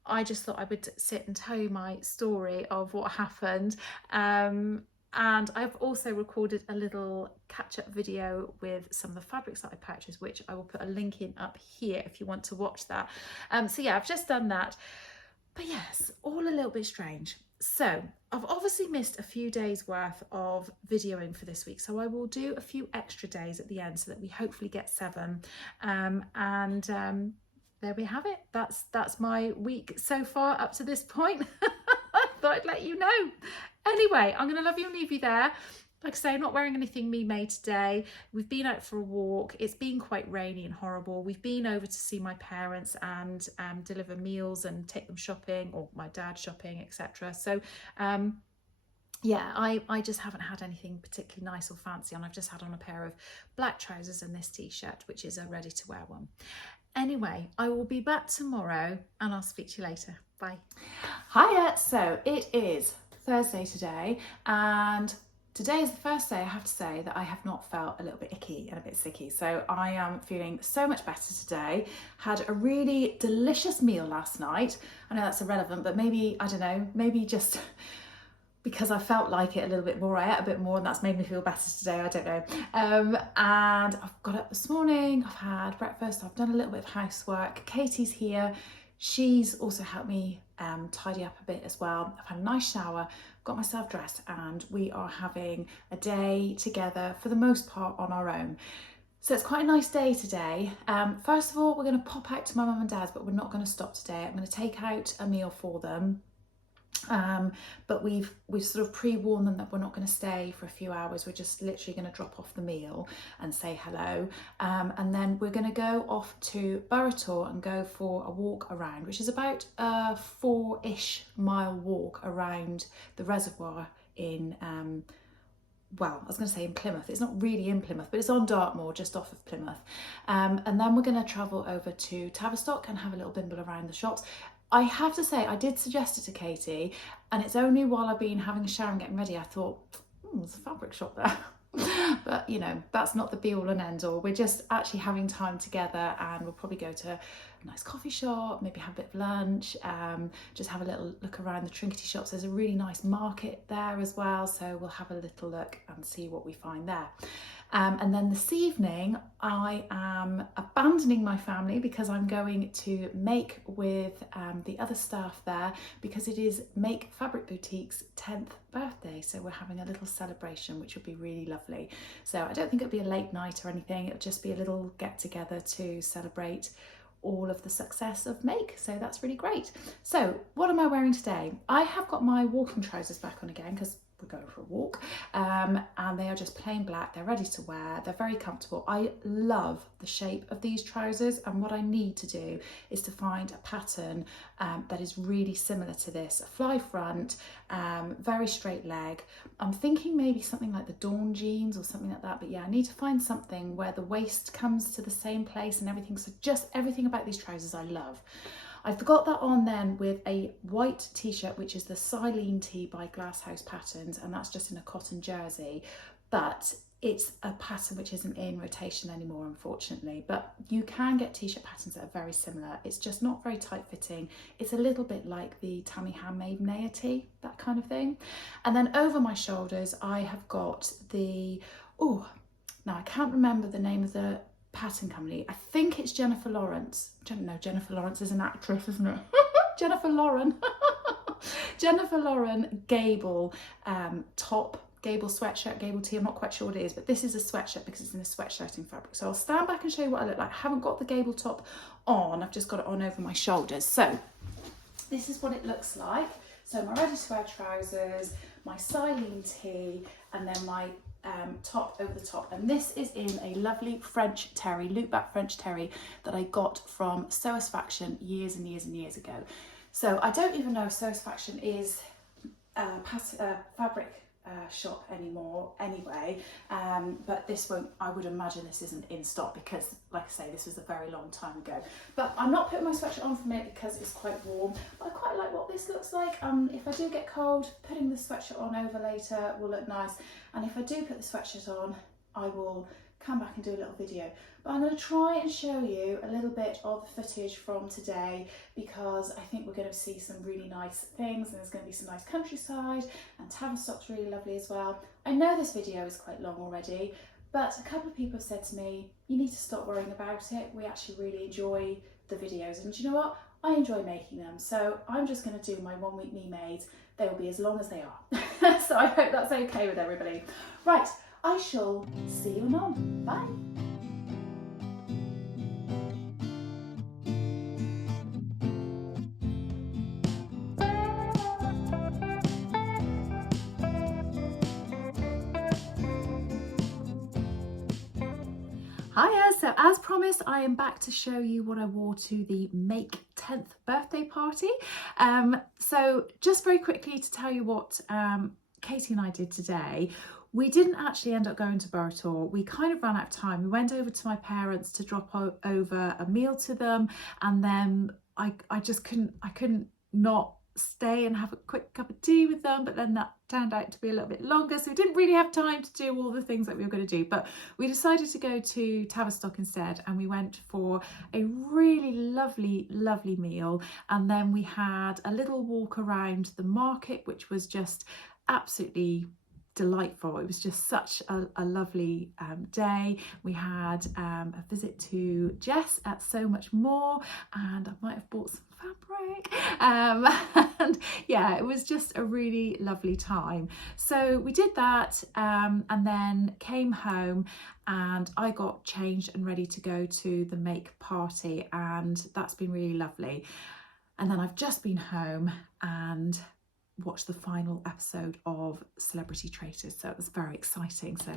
I just thought I would sit and tell you my story of what happened. And I've also recorded a little catch-up video with some of the fabrics that I purchased, which I will put a link in up here if you want to watch that. So yeah, I've just done that. But yes, all a little bit strange. So I've obviously missed a few days worth of videoing for this week, so I will do a few extra days at the end so that we hopefully get 7. There we have it. That's my week so far up to this point. I thought I'd let you know. Anyway, I'm going to love you and leave you there. Like I say, I'm not wearing anything me made today. We've been out for a walk. It's been quite rainy and horrible. We've been over to see my parents and deliver meals and take them shopping, or my dad shopping, etc. So yeah, I just haven't had anything particularly nice or fancy on. I've just had on a pair of black trousers and this t-shirt, which is a ready to wear one. Anyway, I will be back tomorrow, and I'll speak to you later. Bye. Hiya, so it is Thursday today, and today is the first day, I have to say, that I have not felt a little bit icky and a bit sicky. So I am feeling so much better today. Had a really delicious meal last night. I know that's irrelevant, but maybe, I don't know, maybe just because I felt like it a little bit more, I ate a bit more, and that's made me feel better today, I don't know. And I've got up this morning, I've had breakfast, I've done a little bit of housework. Katie's here. She's also helped me tidy up a bit as well. I've had a nice shower, got myself dressed, and we are having a day together for the most part on our own. So it's quite a nice day today. First of all, we're going to pop out to my mum and dad's, but we're not going to stop today. I'm going to take out a meal for them. But we've sort of pre-warned them that we're not going to stay for a few hours. We're just literally going to drop off the meal and say hello, and then we're going to go off to Burrator and go for a walk around, which is about a 4-ish mile walk around the reservoir in well, I was going to say in Plymouth. It's not really in Plymouth, but it's on Dartmoor, just off of Plymouth. And then we're going to travel over to Tavistock and have a little bimble around the shops. I have to say, I did suggest it to Katie, and it's only while I've been having a shower and getting ready, I thought, there's a fabric shop there. But, you know, that's not the be all and end all. We're just actually having time together, and we'll probably go to a nice coffee shop, maybe have a bit of lunch, just have a little look around the trinkety shops. There's a really nice market there as well, so we'll have a little look and see what we find there. And then this evening, I am abandoning my family because I'm going to Make with the other staff there, because it is Make Fabric Boutique's 10th birthday. So we're having a little celebration, which will be really lovely. So I don't think it'll be a late night or anything. It'll just be a little get together to celebrate all of the success of Make. So that's really great. So what am I wearing today? I have got my walking trousers back on again because we're going for a walk, and they are just plain black. They're ready to wear. They're very comfortable. I love the shape of these trousers, and what I need to do is to find a pattern that is really similar to this. A fly front, very straight leg. I'm thinking maybe something like the Dawn jeans or something like that, but yeah, I need to find something where the waist comes to the same place and everything. So just everything about these trousers I love. I've got that on then with a white t-shirt, which is the Silene tee by Glasshouse Patterns, and that's just in a cotton jersey, but it's a pattern which isn't in rotation anymore, unfortunately. But you can get t-shirt patterns that are very similar. It's just not very tight fitting. It's a little bit like the Tammy Handmade Naya tee, that kind of thing. And then over my shoulders, I have got the, now I can't remember the name of the pattern company. I think it's Jennifer Lawrence. No, Jennifer Lawrence is an actress, isn't it? Jennifer Lauren. Jennifer Lauren Gable top, Gable sweatshirt, Gable tee. I'm not quite sure what it is, but this is a sweatshirt because it's in a sweatshirting fabric. So I'll stand back and show you what I look like. I haven't got the Gable top on. I've just got it on over my shoulders. So this is what it looks like. So my ready to wear trousers, my Silene tee, and then my top over the top, and this is in a lovely French terry, loop back French terry that I got from Sewasfaction years and years and years ago. So I don't even know if Sewasfaction is a fabric shop anymore anyway, but this won't, I would imagine this isn't in stock because, like I say, this was a very long time ago. But I'm not putting my sweatshirt on for a minute because it's quite warm, but I quite like what this looks like. If I do get cold, putting the sweatshirt on over later will look nice, and if I do put the sweatshirt on, I will come back and do a little video. But I'm going to try and show you a little bit of the footage from today, because I think we're going to see some really nice things, and there's going to be some nice countryside, and Tavistock's really lovely as well. I know this video is quite long already, but a couple of people have said to me, you need to stop worrying about it. We actually really enjoy the videos, and do you know what? I enjoy making them. So I'm just going to do my 1 week me mades. They will be as long as they are. So I hope that's okay with everybody. Right, I shall see you anon. Bye. Hiya, so as promised, I am back to show you what I wore to the Make 10th birthday party. So just very quickly to tell you what Katie and I did today. We didn't actually end up going to Burrator. We kind of ran out of time. We went over to my parents to drop over a meal to them, and then I just couldn't not stay and have a quick cup of tea with them, but then that turned out to be a little bit longer, so we didn't really have time to do all the things that we were going to do. But we decided to go to Tavistock instead, and we went for a really lovely meal, and then we had a little walk around the market, which was just absolutely delightful. It was just such a lovely day. We had a visit to Jess at So Much More, and I might have bought some fabric, and yeah, it was just a really lovely time. So we did that, and then came home, and I got changed and ready to go to the Make party, and that's been really lovely. And then I've just been home, and watch the final episode of Celebrity Traitors, so it was very exciting. So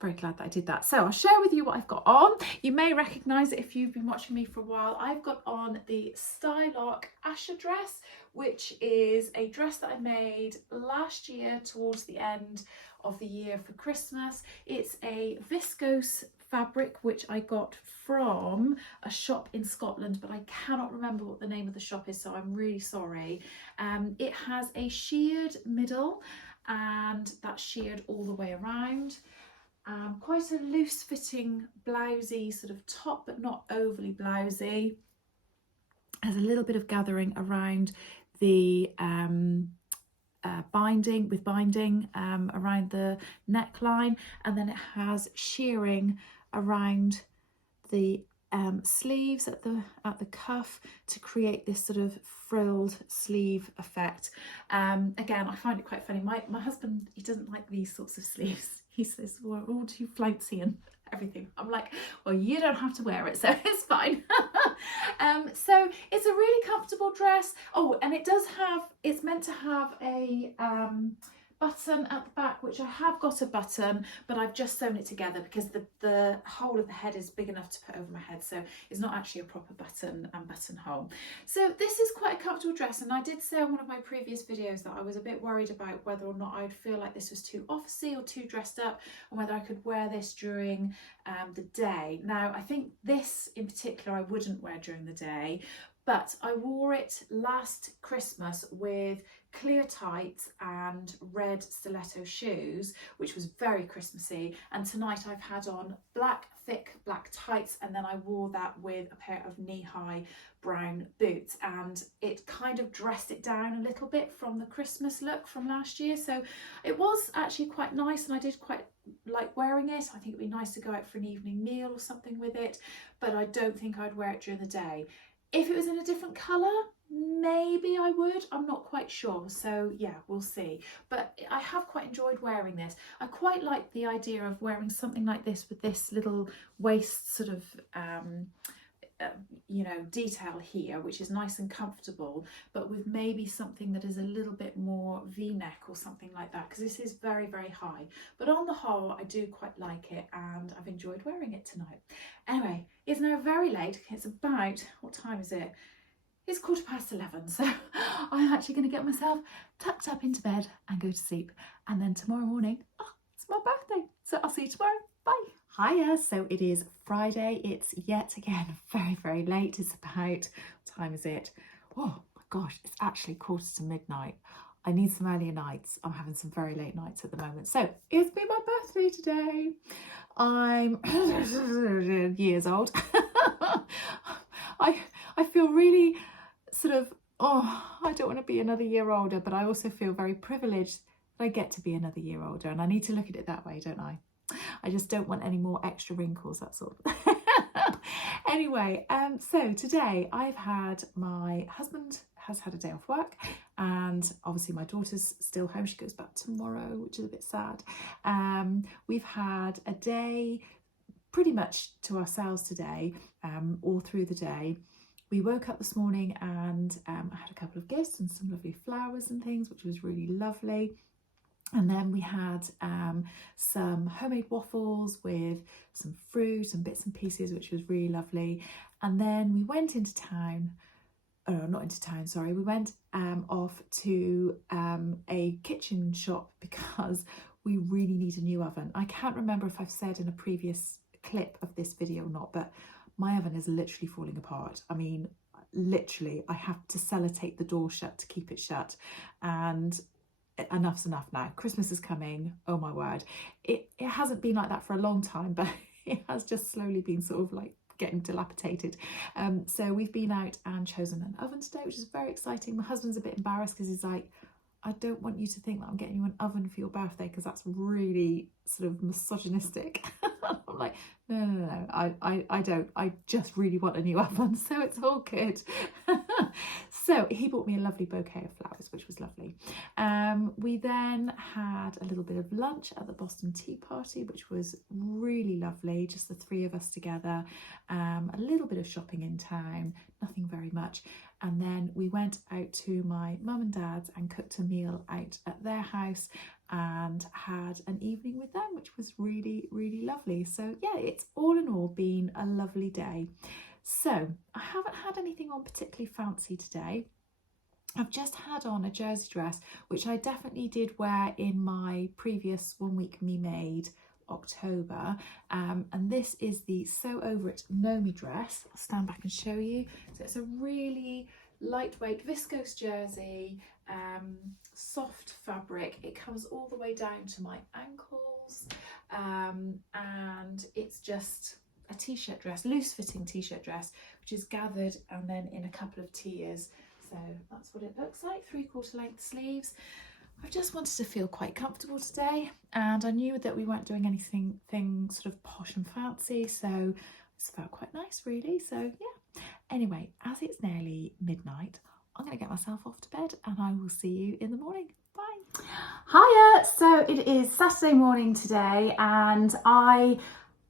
very glad that I did that. So I'll share with you what I've got on. You may recognise it if you've been watching me for a while. I've got on the Stylark Asher dress, which is a dress that I made last year towards the end of the year for Christmas. It's a viscose fabric which I got from a shop in Scotland, but I cannot remember what the name of the shop is, so I'm really sorry. It has a sheared middle, and that's sheared all the way around. Quite a loose fitting blousey sort of top, but not overly blousey. Has a little bit of gathering around the binding around the neckline, and then it has shearing around the sleeves at the cuff to create this sort of frilled sleeve effect. Again, I find it quite funny. My husband, he doesn't like these sorts of sleeves. He says we're all too flouncy and everything. I'm like, well, you don't have to wear it, so it's fine. So it's a really comfortable dress. Oh, and it's meant to have a button at the back, which I have got a button, but I've just sewn it together because the hole of the head is big enough to put over my head, so it's not actually a proper button and buttonhole. So this is quite a comfortable dress, and I did say on one of my previous videos that I was a bit worried about whether or not I'd feel like this was too officey or too dressed up, and whether I could wear this during the day. Now, I think this in particular I wouldn't wear during the day, but I wore it last Christmas with clear tights and red stiletto shoes, which was very Christmassy. And tonight I've had on thick black tights, and then I wore that with a pair of knee-high brown boots, and it kind of dressed it down a little bit from the Christmas look from last year. So it was actually quite nice, and I did quite like wearing it. I think it'd be nice to go out for an evening meal or something with it, but I don't think I'd wear it during the day. If it was in a different colour, maybe I would. I'm not quite sure. So yeah, we'll see. But I have quite enjoyed wearing this. I quite like the idea of wearing something like this with this little waist sort of, detail here, which is nice and comfortable, but with maybe something that is a little bit more V-neck or something like that, because this is very, very high. But on the whole, I do quite like it, and I've enjoyed wearing it tonight. Anyway, it's now very late. It's about, what time is it? It's 11:15, so I'm actually going to get myself tucked up into bed and go to sleep. And then tomorrow morning, it's my birthday. So I'll see you tomorrow. Bye. Hiya, so it is Friday. It's yet again very, very late. It's about, what time is it? Oh my gosh, it's actually 1:45. I need some earlier nights. I'm having some very late nights at the moment. So it's been my birthday today. I'm years old. I feel really sort of, I don't want to be another year older, but I also feel very privileged that I get to be another year older, and I need to look at it that way, don't I? I just don't want any more extra wrinkles, that's all. Anyway, so today my husband has had a day off work, and obviously my daughter's still home. She goes back tomorrow, which is a bit sad. We've had a day pretty much to ourselves today, all through the day. We woke up this morning and I had a couple of gifts and some lovely flowers and things, which was really lovely. And then we had some homemade waffles with some fruit and bits and pieces, which was really lovely. And then we went into town, not into town, sorry. We went off to a kitchen shop because we really need a new oven. I can't remember if I've said in a previous clip of this video or not, but my oven is literally falling apart. I mean, literally, I have to sellotape the door shut to keep it shut. And enough's enough now. Christmas is coming. Oh my word. It hasn't been like that for a long time, but it has just slowly been sort of like getting dilapidated. So we've been out and chosen an oven today, which is very exciting. My husband's a bit embarrassed because he's like, I don't want you to think that I'm getting you an oven for your birthday, because that's really sort of misogynistic. I'm like, no, I don't. I just really want a new oven, so it's all good. So he bought me a lovely bouquet of flowers, which was lovely. We then had a little bit of lunch at the Boston Tea Party, which was really lovely, just the three of us together. A little bit of shopping in town, nothing very much. And then we went out to my mum and dad's and cooked a meal out at their house and had an evening with them, which was really, really lovely. So yeah, it's all in all been a lovely day. So I haven't had anything on particularly fancy today. I've just had on a jersey dress, which I definitely did wear in my previous One Week Me Made October, and this is the Sew Over It Know Me dress. I'll stand back and show you. So it's a really lightweight viscose jersey, soft fabric. It comes all the way down to my ankles, and it's just a t-shirt dress, loose fitting t-shirt dress, which is gathered and then in a couple of tiers. So that's what it looks like, 3/4 length sleeves. I just wanted to feel quite comfortable today, and I knew that we weren't doing anything sort of posh and fancy, so it felt quite nice really. So yeah, anyway, as it's nearly midnight, I'm going to get myself off to bed and I will see you in the morning. Bye. Hiya, so it is Saturday morning today, and I'm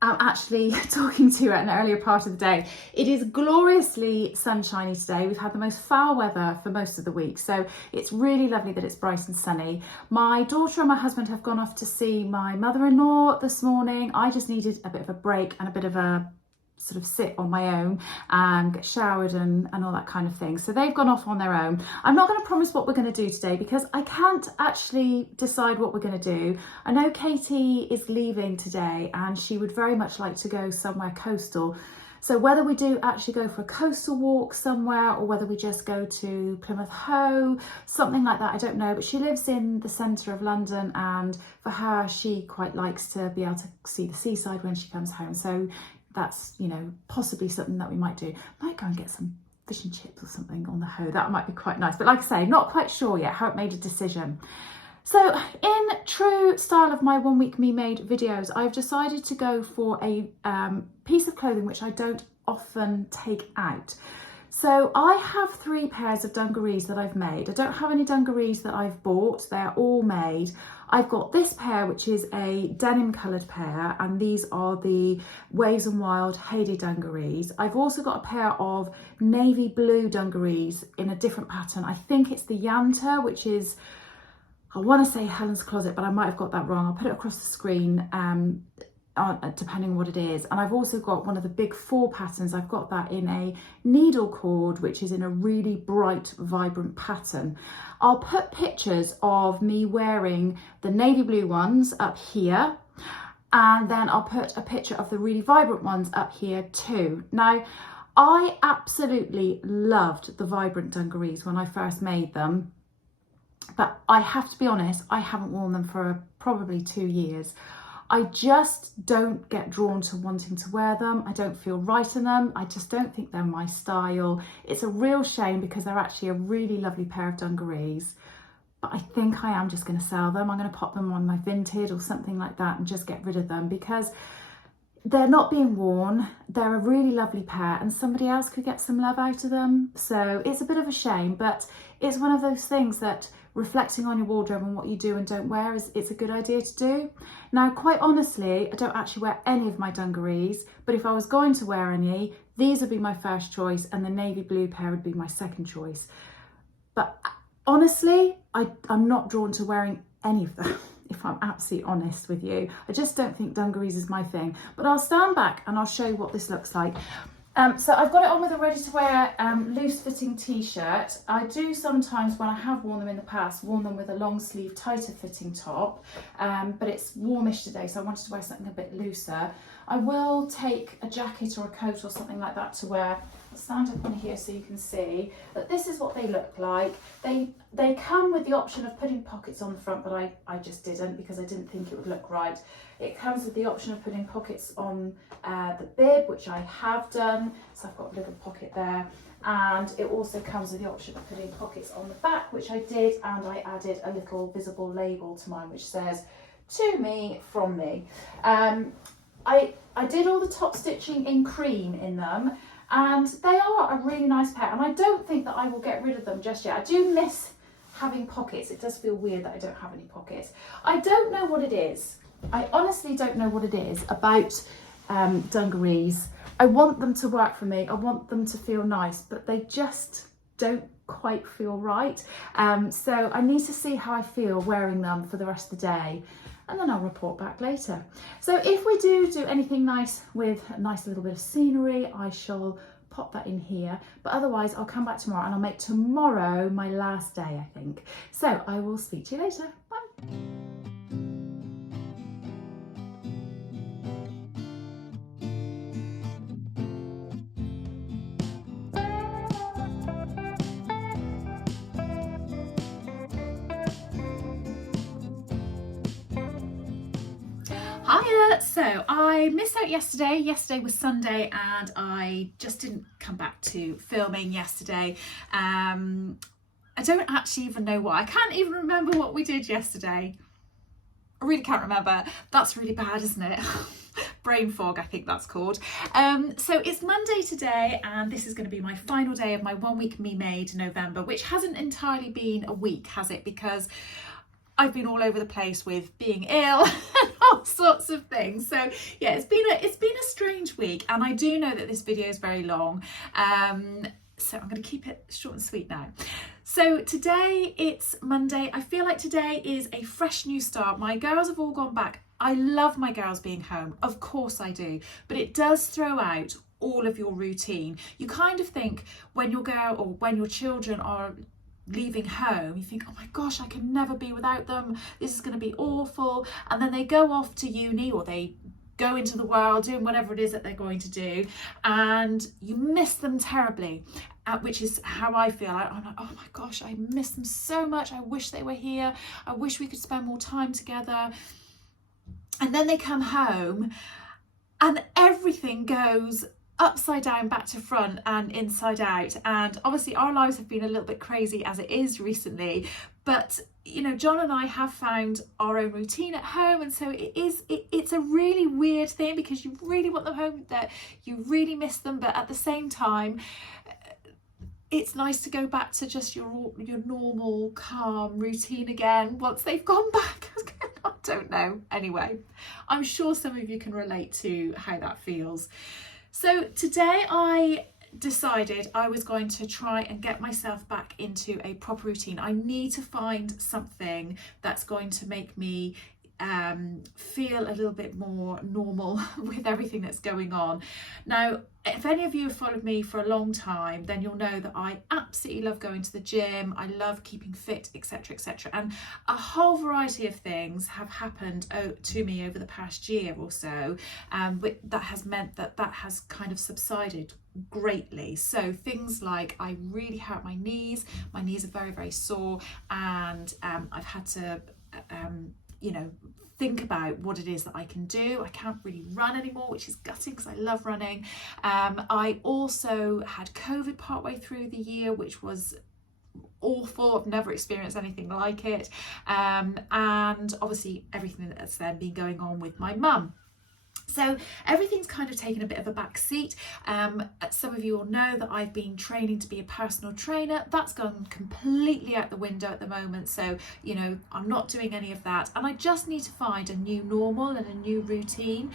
actually talking to you at an earlier part of the day. It is gloriously sunshiny today. We've had the most foul weather for most of the week, so it's really lovely that it's bright and sunny. My daughter and my husband have gone off to see my mother-in-law this morning. I just needed a bit of a break and a bit of a sort of sit on my own and get showered and all that kind of thing. So they've gone off on their own. I'm not going to promise what we're going to do today because I can't actually decide what we're going to do. I know Katie is leaving today and she would very much like to go somewhere coastal. So whether we do actually go for a coastal walk somewhere or whether we just go to Plymouth Hoe, something like that, I don't know. But she lives in the centre of London, and for her, she quite likes to be able to see the seaside when she comes home. So that's, you know, possibly something that we might do. Might go and get some fish and chips or something on the Hoe. That might be quite nice. But like I say, not quite sure yet, haven't made a decision. So in true style of my One Week Me Made videos, I've decided to go for a piece of clothing which I don't often take out. So I have 3 pairs of dungarees that I've made. I don't have any dungarees that I've bought, they're all made. I've got this pair, which is a denim coloured pair, and these are the Waves and Wild Heyday dungarees. I've also got a pair of navy blue dungarees in a different pattern. I think it's the Yanta, which is, I want to say Helen's Closet, but I might have got that wrong. I'll put it across the screen, depending on what it is. And I've also got one of the big 4 patterns. I've got that in a needle cord, which is in a really bright, vibrant pattern. I'll put pictures of me wearing the navy blue ones up here, and then I'll put a picture of the really vibrant ones up here too. Now, I absolutely loved the vibrant dungarees when I first made them, but I have to be honest, I haven't worn them for probably 2 years. I just don't get drawn to wanting to wear them. I don't feel right in them. I just don't think they're my style. It's a real shame because they're actually a really lovely pair of dungarees. But I think I am just going to sell them. I'm going to pop them on my Vinted or something like that and just get rid of them because they're not being worn. They're a really lovely pair and somebody else could get some love out of them. So it's a bit of a shame, but it's one of those things that reflecting on your wardrobe and what you do and don't wear it's a good idea to do. Now, quite honestly, I don't actually wear any of my dungarees, but if I was going to wear any, these would be my first choice and the navy blue pair would be my second choice. But honestly, I'm not drawn to wearing any of them, if I'm absolutely honest with you. I just don't think dungarees is my thing. But I'll stand back and I'll show you what this looks like. So I've got it on with a ready to wear loose fitting t-shirt. I do sometimes, when I have worn them in the past, worn them with a long sleeve tighter fitting top, but it's warmish today, so I wanted to wear something a bit looser. I will take a jacket or a coat or something like that to wear. I'll stand up on here so you can see that this is what they look like. They come with the option of putting pockets on the front, but I just didn't because I didn't think it would look right. It comes with the option of putting pockets on the bib, which I have done, so I've got a little pocket there, and it also comes with the option of putting pockets on the back, which I did, and I added a little visible label to mine which says "To me, from me." I did all the top stitching in cream in them, and they are a really nice pair, and I don't think that I will get rid of them just yet. I do miss having pockets. It does feel weird that I don't have any pockets. I don't know what it is. I honestly don't know what it is about dungarees. I want them to work for me. I want them to feel nice, but they just don't quite feel right. So I need to see how I feel wearing them for the rest of the day, and then I'll report back later. So if we do anything nice with a nice little bit of scenery, I shall pop that in here, but otherwise I'll come back tomorrow and I'll make tomorrow my last day, I think. So I will speak to you later. Bye. Hiya! So I missed out yesterday. Yesterday was Sunday and I just didn't come back to filming yesterday. I don't actually even know why. I can't even remember what we did yesterday. I really can't remember. That's really bad, isn't it? Brain fog, I think that's called. So it's Monday today, and this is going to be my final day of my 1 week Me Made November, which hasn't entirely been a week, has it? Because I've been all over the place with being ill and all sorts of things. So yeah, it's been a strange week, and I do know that this video is very long. So I'm going to keep it short and sweet now. So today it's Monday. I feel like today is a fresh new start. My girls have all gone back. I love my girls being home. Of course I do. But it does throw out all of your routine. You kind of think when your girl or when your children are leaving home, you think, oh my gosh, I can never be without them. This is going to be awful. And then they go off to uni, or they go into the world doing whatever it is that they're going to do, and you miss them terribly, which is how I feel. I'm like, oh my gosh, I miss them so much. I wish they were here. I wish we could spend more time together. And then they come home and everything goes upside down, back to front and inside out. And obviously our lives have been a little bit crazy as it is recently, but you know, John and I have found our own routine at home, and so it's a really weird thing, because you really want them home, that you really miss them, but at the same time it's nice to go back to just your normal calm routine again once they've gone back. I don't know. Anyway, I'm sure some of you can relate to how that feels. So today I decided I was going to try and get myself back into a proper routine. I need to find something that's going to make me feel a little bit more normal with everything that's going on. Now, if any of you have followed me for a long time, then you'll know that I absolutely love going to the gym. I love keeping fit, etc, etc, and a whole variety of things have happened to me over the past year or so, but that has meant that has kind of subsided greatly. So things like, I really hurt my knees are very, very sore, and I've had to you know, think about what it is that I can do. I can't really run anymore, which is gutting because I love running. I also had COVID partway through the year, which was awful. I've never experienced anything like it. And obviously everything that's then been going on with my mum. So everything's kind of taken a bit of a back seat. Some of you will know that I've been training to be a personal trainer. That's gone completely out the window at the moment. So, you know, I'm not doing any of that. And I just need to find a new normal and a new routine.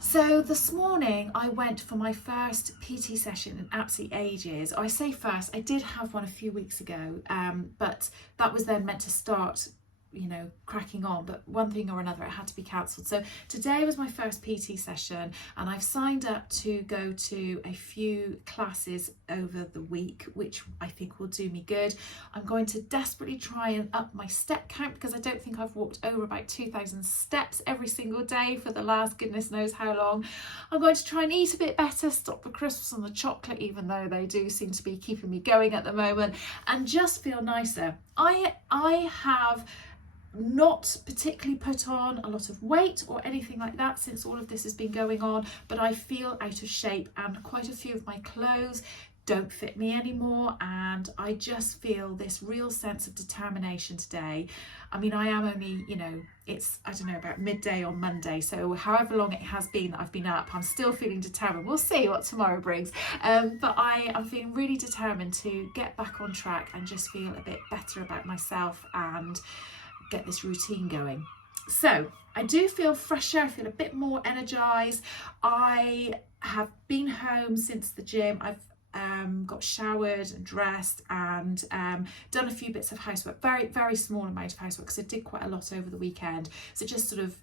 So this morning I went for my first PT session in absolutely ages. I say first, I did have one a few weeks ago, but that was then meant to start, you know, cracking on, but one thing or another it had to be cancelled. So today was my first PT session, and I've signed up to go to a few classes over the week, which I think will do me good. I'm going to desperately try and up my step count, because I don't think I've walked over about 2,000 steps every single day for the last goodness knows how long. I'm going to try and eat a bit better, stop the crisps and the chocolate, even though they do seem to be keeping me going at the moment, and just feel nicer. I have not particularly put on a lot of weight or anything like that since all of this has been going on, but I feel out of shape, and quite a few of my clothes don't fit me anymore, and I just feel this real sense of determination today. I mean, I am only, you know, it's, I don't know, about midday on Monday, so however long it has been that I've been up, I'm still feeling determined. We'll see what tomorrow brings, but I am feeling really determined to get back on track and just feel a bit better about myself and get this routine going. So I do feel fresher, I feel a bit more energized. I have been home since the gym. I've got showered and dressed and done a few bits of housework, very small amount of housework, because I did quite a lot over the weekend. So just sort of,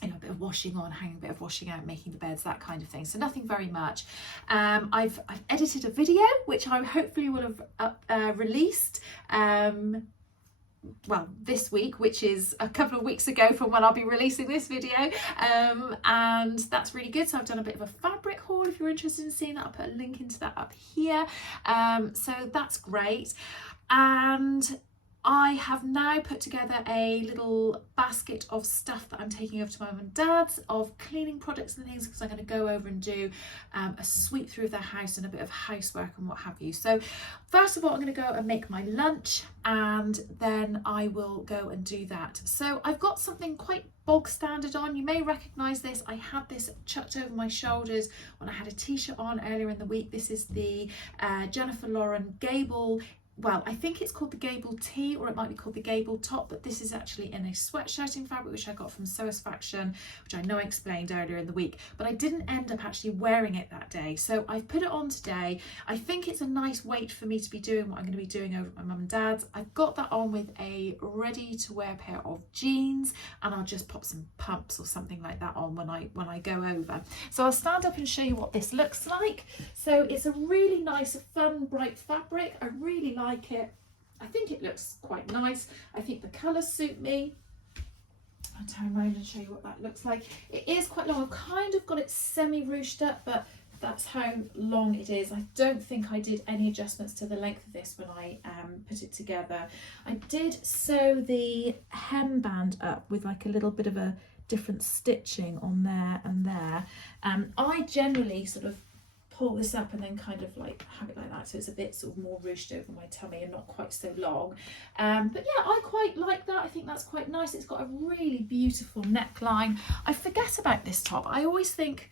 you know, a bit of washing on, hanging a bit of washing out, making the beds, that kind of thing. So nothing very much. I've edited a video which I hopefully will have released well, this week, which is a couple of weeks ago from when I'll be releasing this video, and that's really good. So I've done a bit of a fabric haul. If you're interested in seeing that, I'll put a link into that up here. So that's great. And I have now put together a little basket of stuff that I'm taking over to my mum and dad's, of cleaning products and things, because I'm going to go over and do a sweep through of their house and a bit of housework and what have you. So first of all, I'm going to go and make my lunch, and then I will go and do that. So I've got something quite bog standard on. You may recognise this. I had this chucked over my shoulders when I had a t-shirt on earlier in the week. This is the Jennifer Lauren Gable, well, I think it's called the Gable tee, or it might be called the Gable top, but this is actually in a sweatshirting fabric which I got from Satisfaction, which I know I explained earlier in the week, but I didn't end up actually wearing it that day. So I've put it on today. I think it's a nice weight for me to be doing what I'm going to be doing over at my mum and dad's. I've got that on with a ready to wear pair of jeans, and I'll just pop some pumps or something like that on when I go over. So I'll stand up and show you what this looks like. So it's a really nice, fun, bright fabric. I really like it. I think it looks quite nice. I think the colours suit me. I'll turn around and show you what that looks like. It is quite long. I've kind of got it semi-ruched up, but that's how long it is. I don't think I did any adjustments to the length of this when I put it together. I did sew the hemband up with like a little bit of a different stitching on there and there. I generally sort of pull this up and then kind of like have it like that, so it's a bit sort of more ruched over my tummy and not quite so long. But yeah, I quite like that. I think that's quite nice. It's got a really beautiful neckline. I forget about this top. I always think,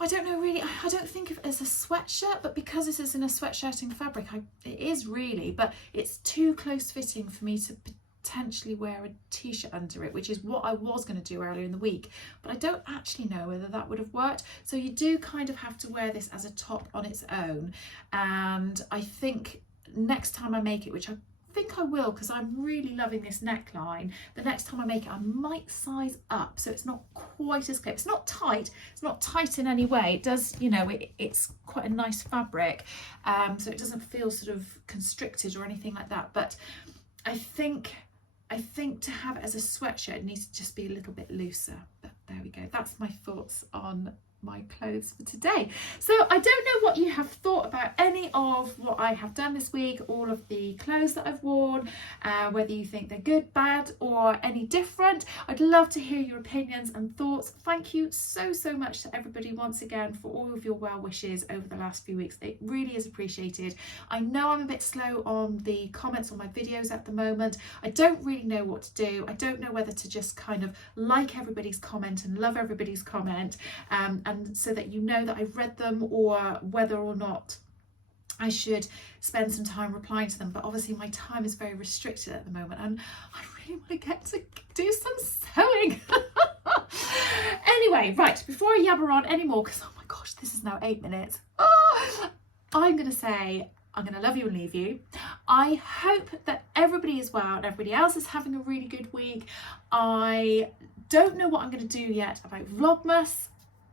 I don't know really, I don't think of it as a sweatshirt, but because this is in a sweatshirting fabric, it is really, but it's too close fitting for me to potentially wear a t-shirt under it, which is what I was going to do earlier in the week, but I don't actually know whether that would have worked. So you do kind of have to wear this as a top on its own, and I think next time I make it, which I think I will, because I'm really loving this neckline, the next time I make it I might size up so it's not quite as clipped. It's not tight in any way. It does, you know, it's quite a nice fabric, so it doesn't feel sort of constricted or anything like that, but I think to have it as a sweatshirt, it needs to just be a little bit looser. But there we go. That's my thoughts on my clothes for today. So I don't know what you have thought about any of what I have done this week, all of the clothes that I've worn, whether you think they're good, bad, or any different. I'd love to hear your opinions and thoughts. Thank you so much to everybody once again for all of your well wishes over the last few weeks. It really is appreciated. I know I'm a bit slow on the comments on my videos at the moment. I don't really know what to do. I don't know whether to just kind of like everybody's comment and love everybody's comment, and so that you know that I've read them, or whether or not I should spend some time replying to them. But obviously my time is very restricted at the moment, and I really want to get to do some sewing. Anyway, right, before I yabber on anymore, because oh my gosh, this is now 8 minutes, I'm going to say I'm going to love you and leave you. I hope that everybody is well and everybody else is having a really good week. I don't know what I'm going to do yet about Vlogmas.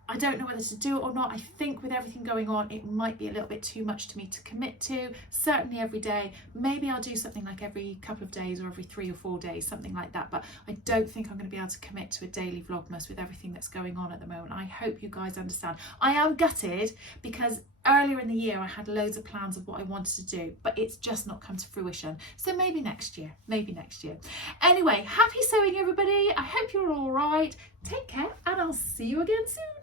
I don't know whether to do it or not. I think with everything going on, it might be a little bit too much to me to commit to. Certainly every day. Maybe I'll do something like every couple of days or every 3 or 4 days, something like that. But I don't think I'm going to be able to commit to a daily Vlogmas with everything that's going on at the moment. I hope you guys understand. I am gutted because earlier in the year I had loads of plans of what I wanted to do, but it's just not come to fruition. So maybe next year, Anyway, happy sewing everybody. I hope you're all right. Take care, and I'll see you again soon.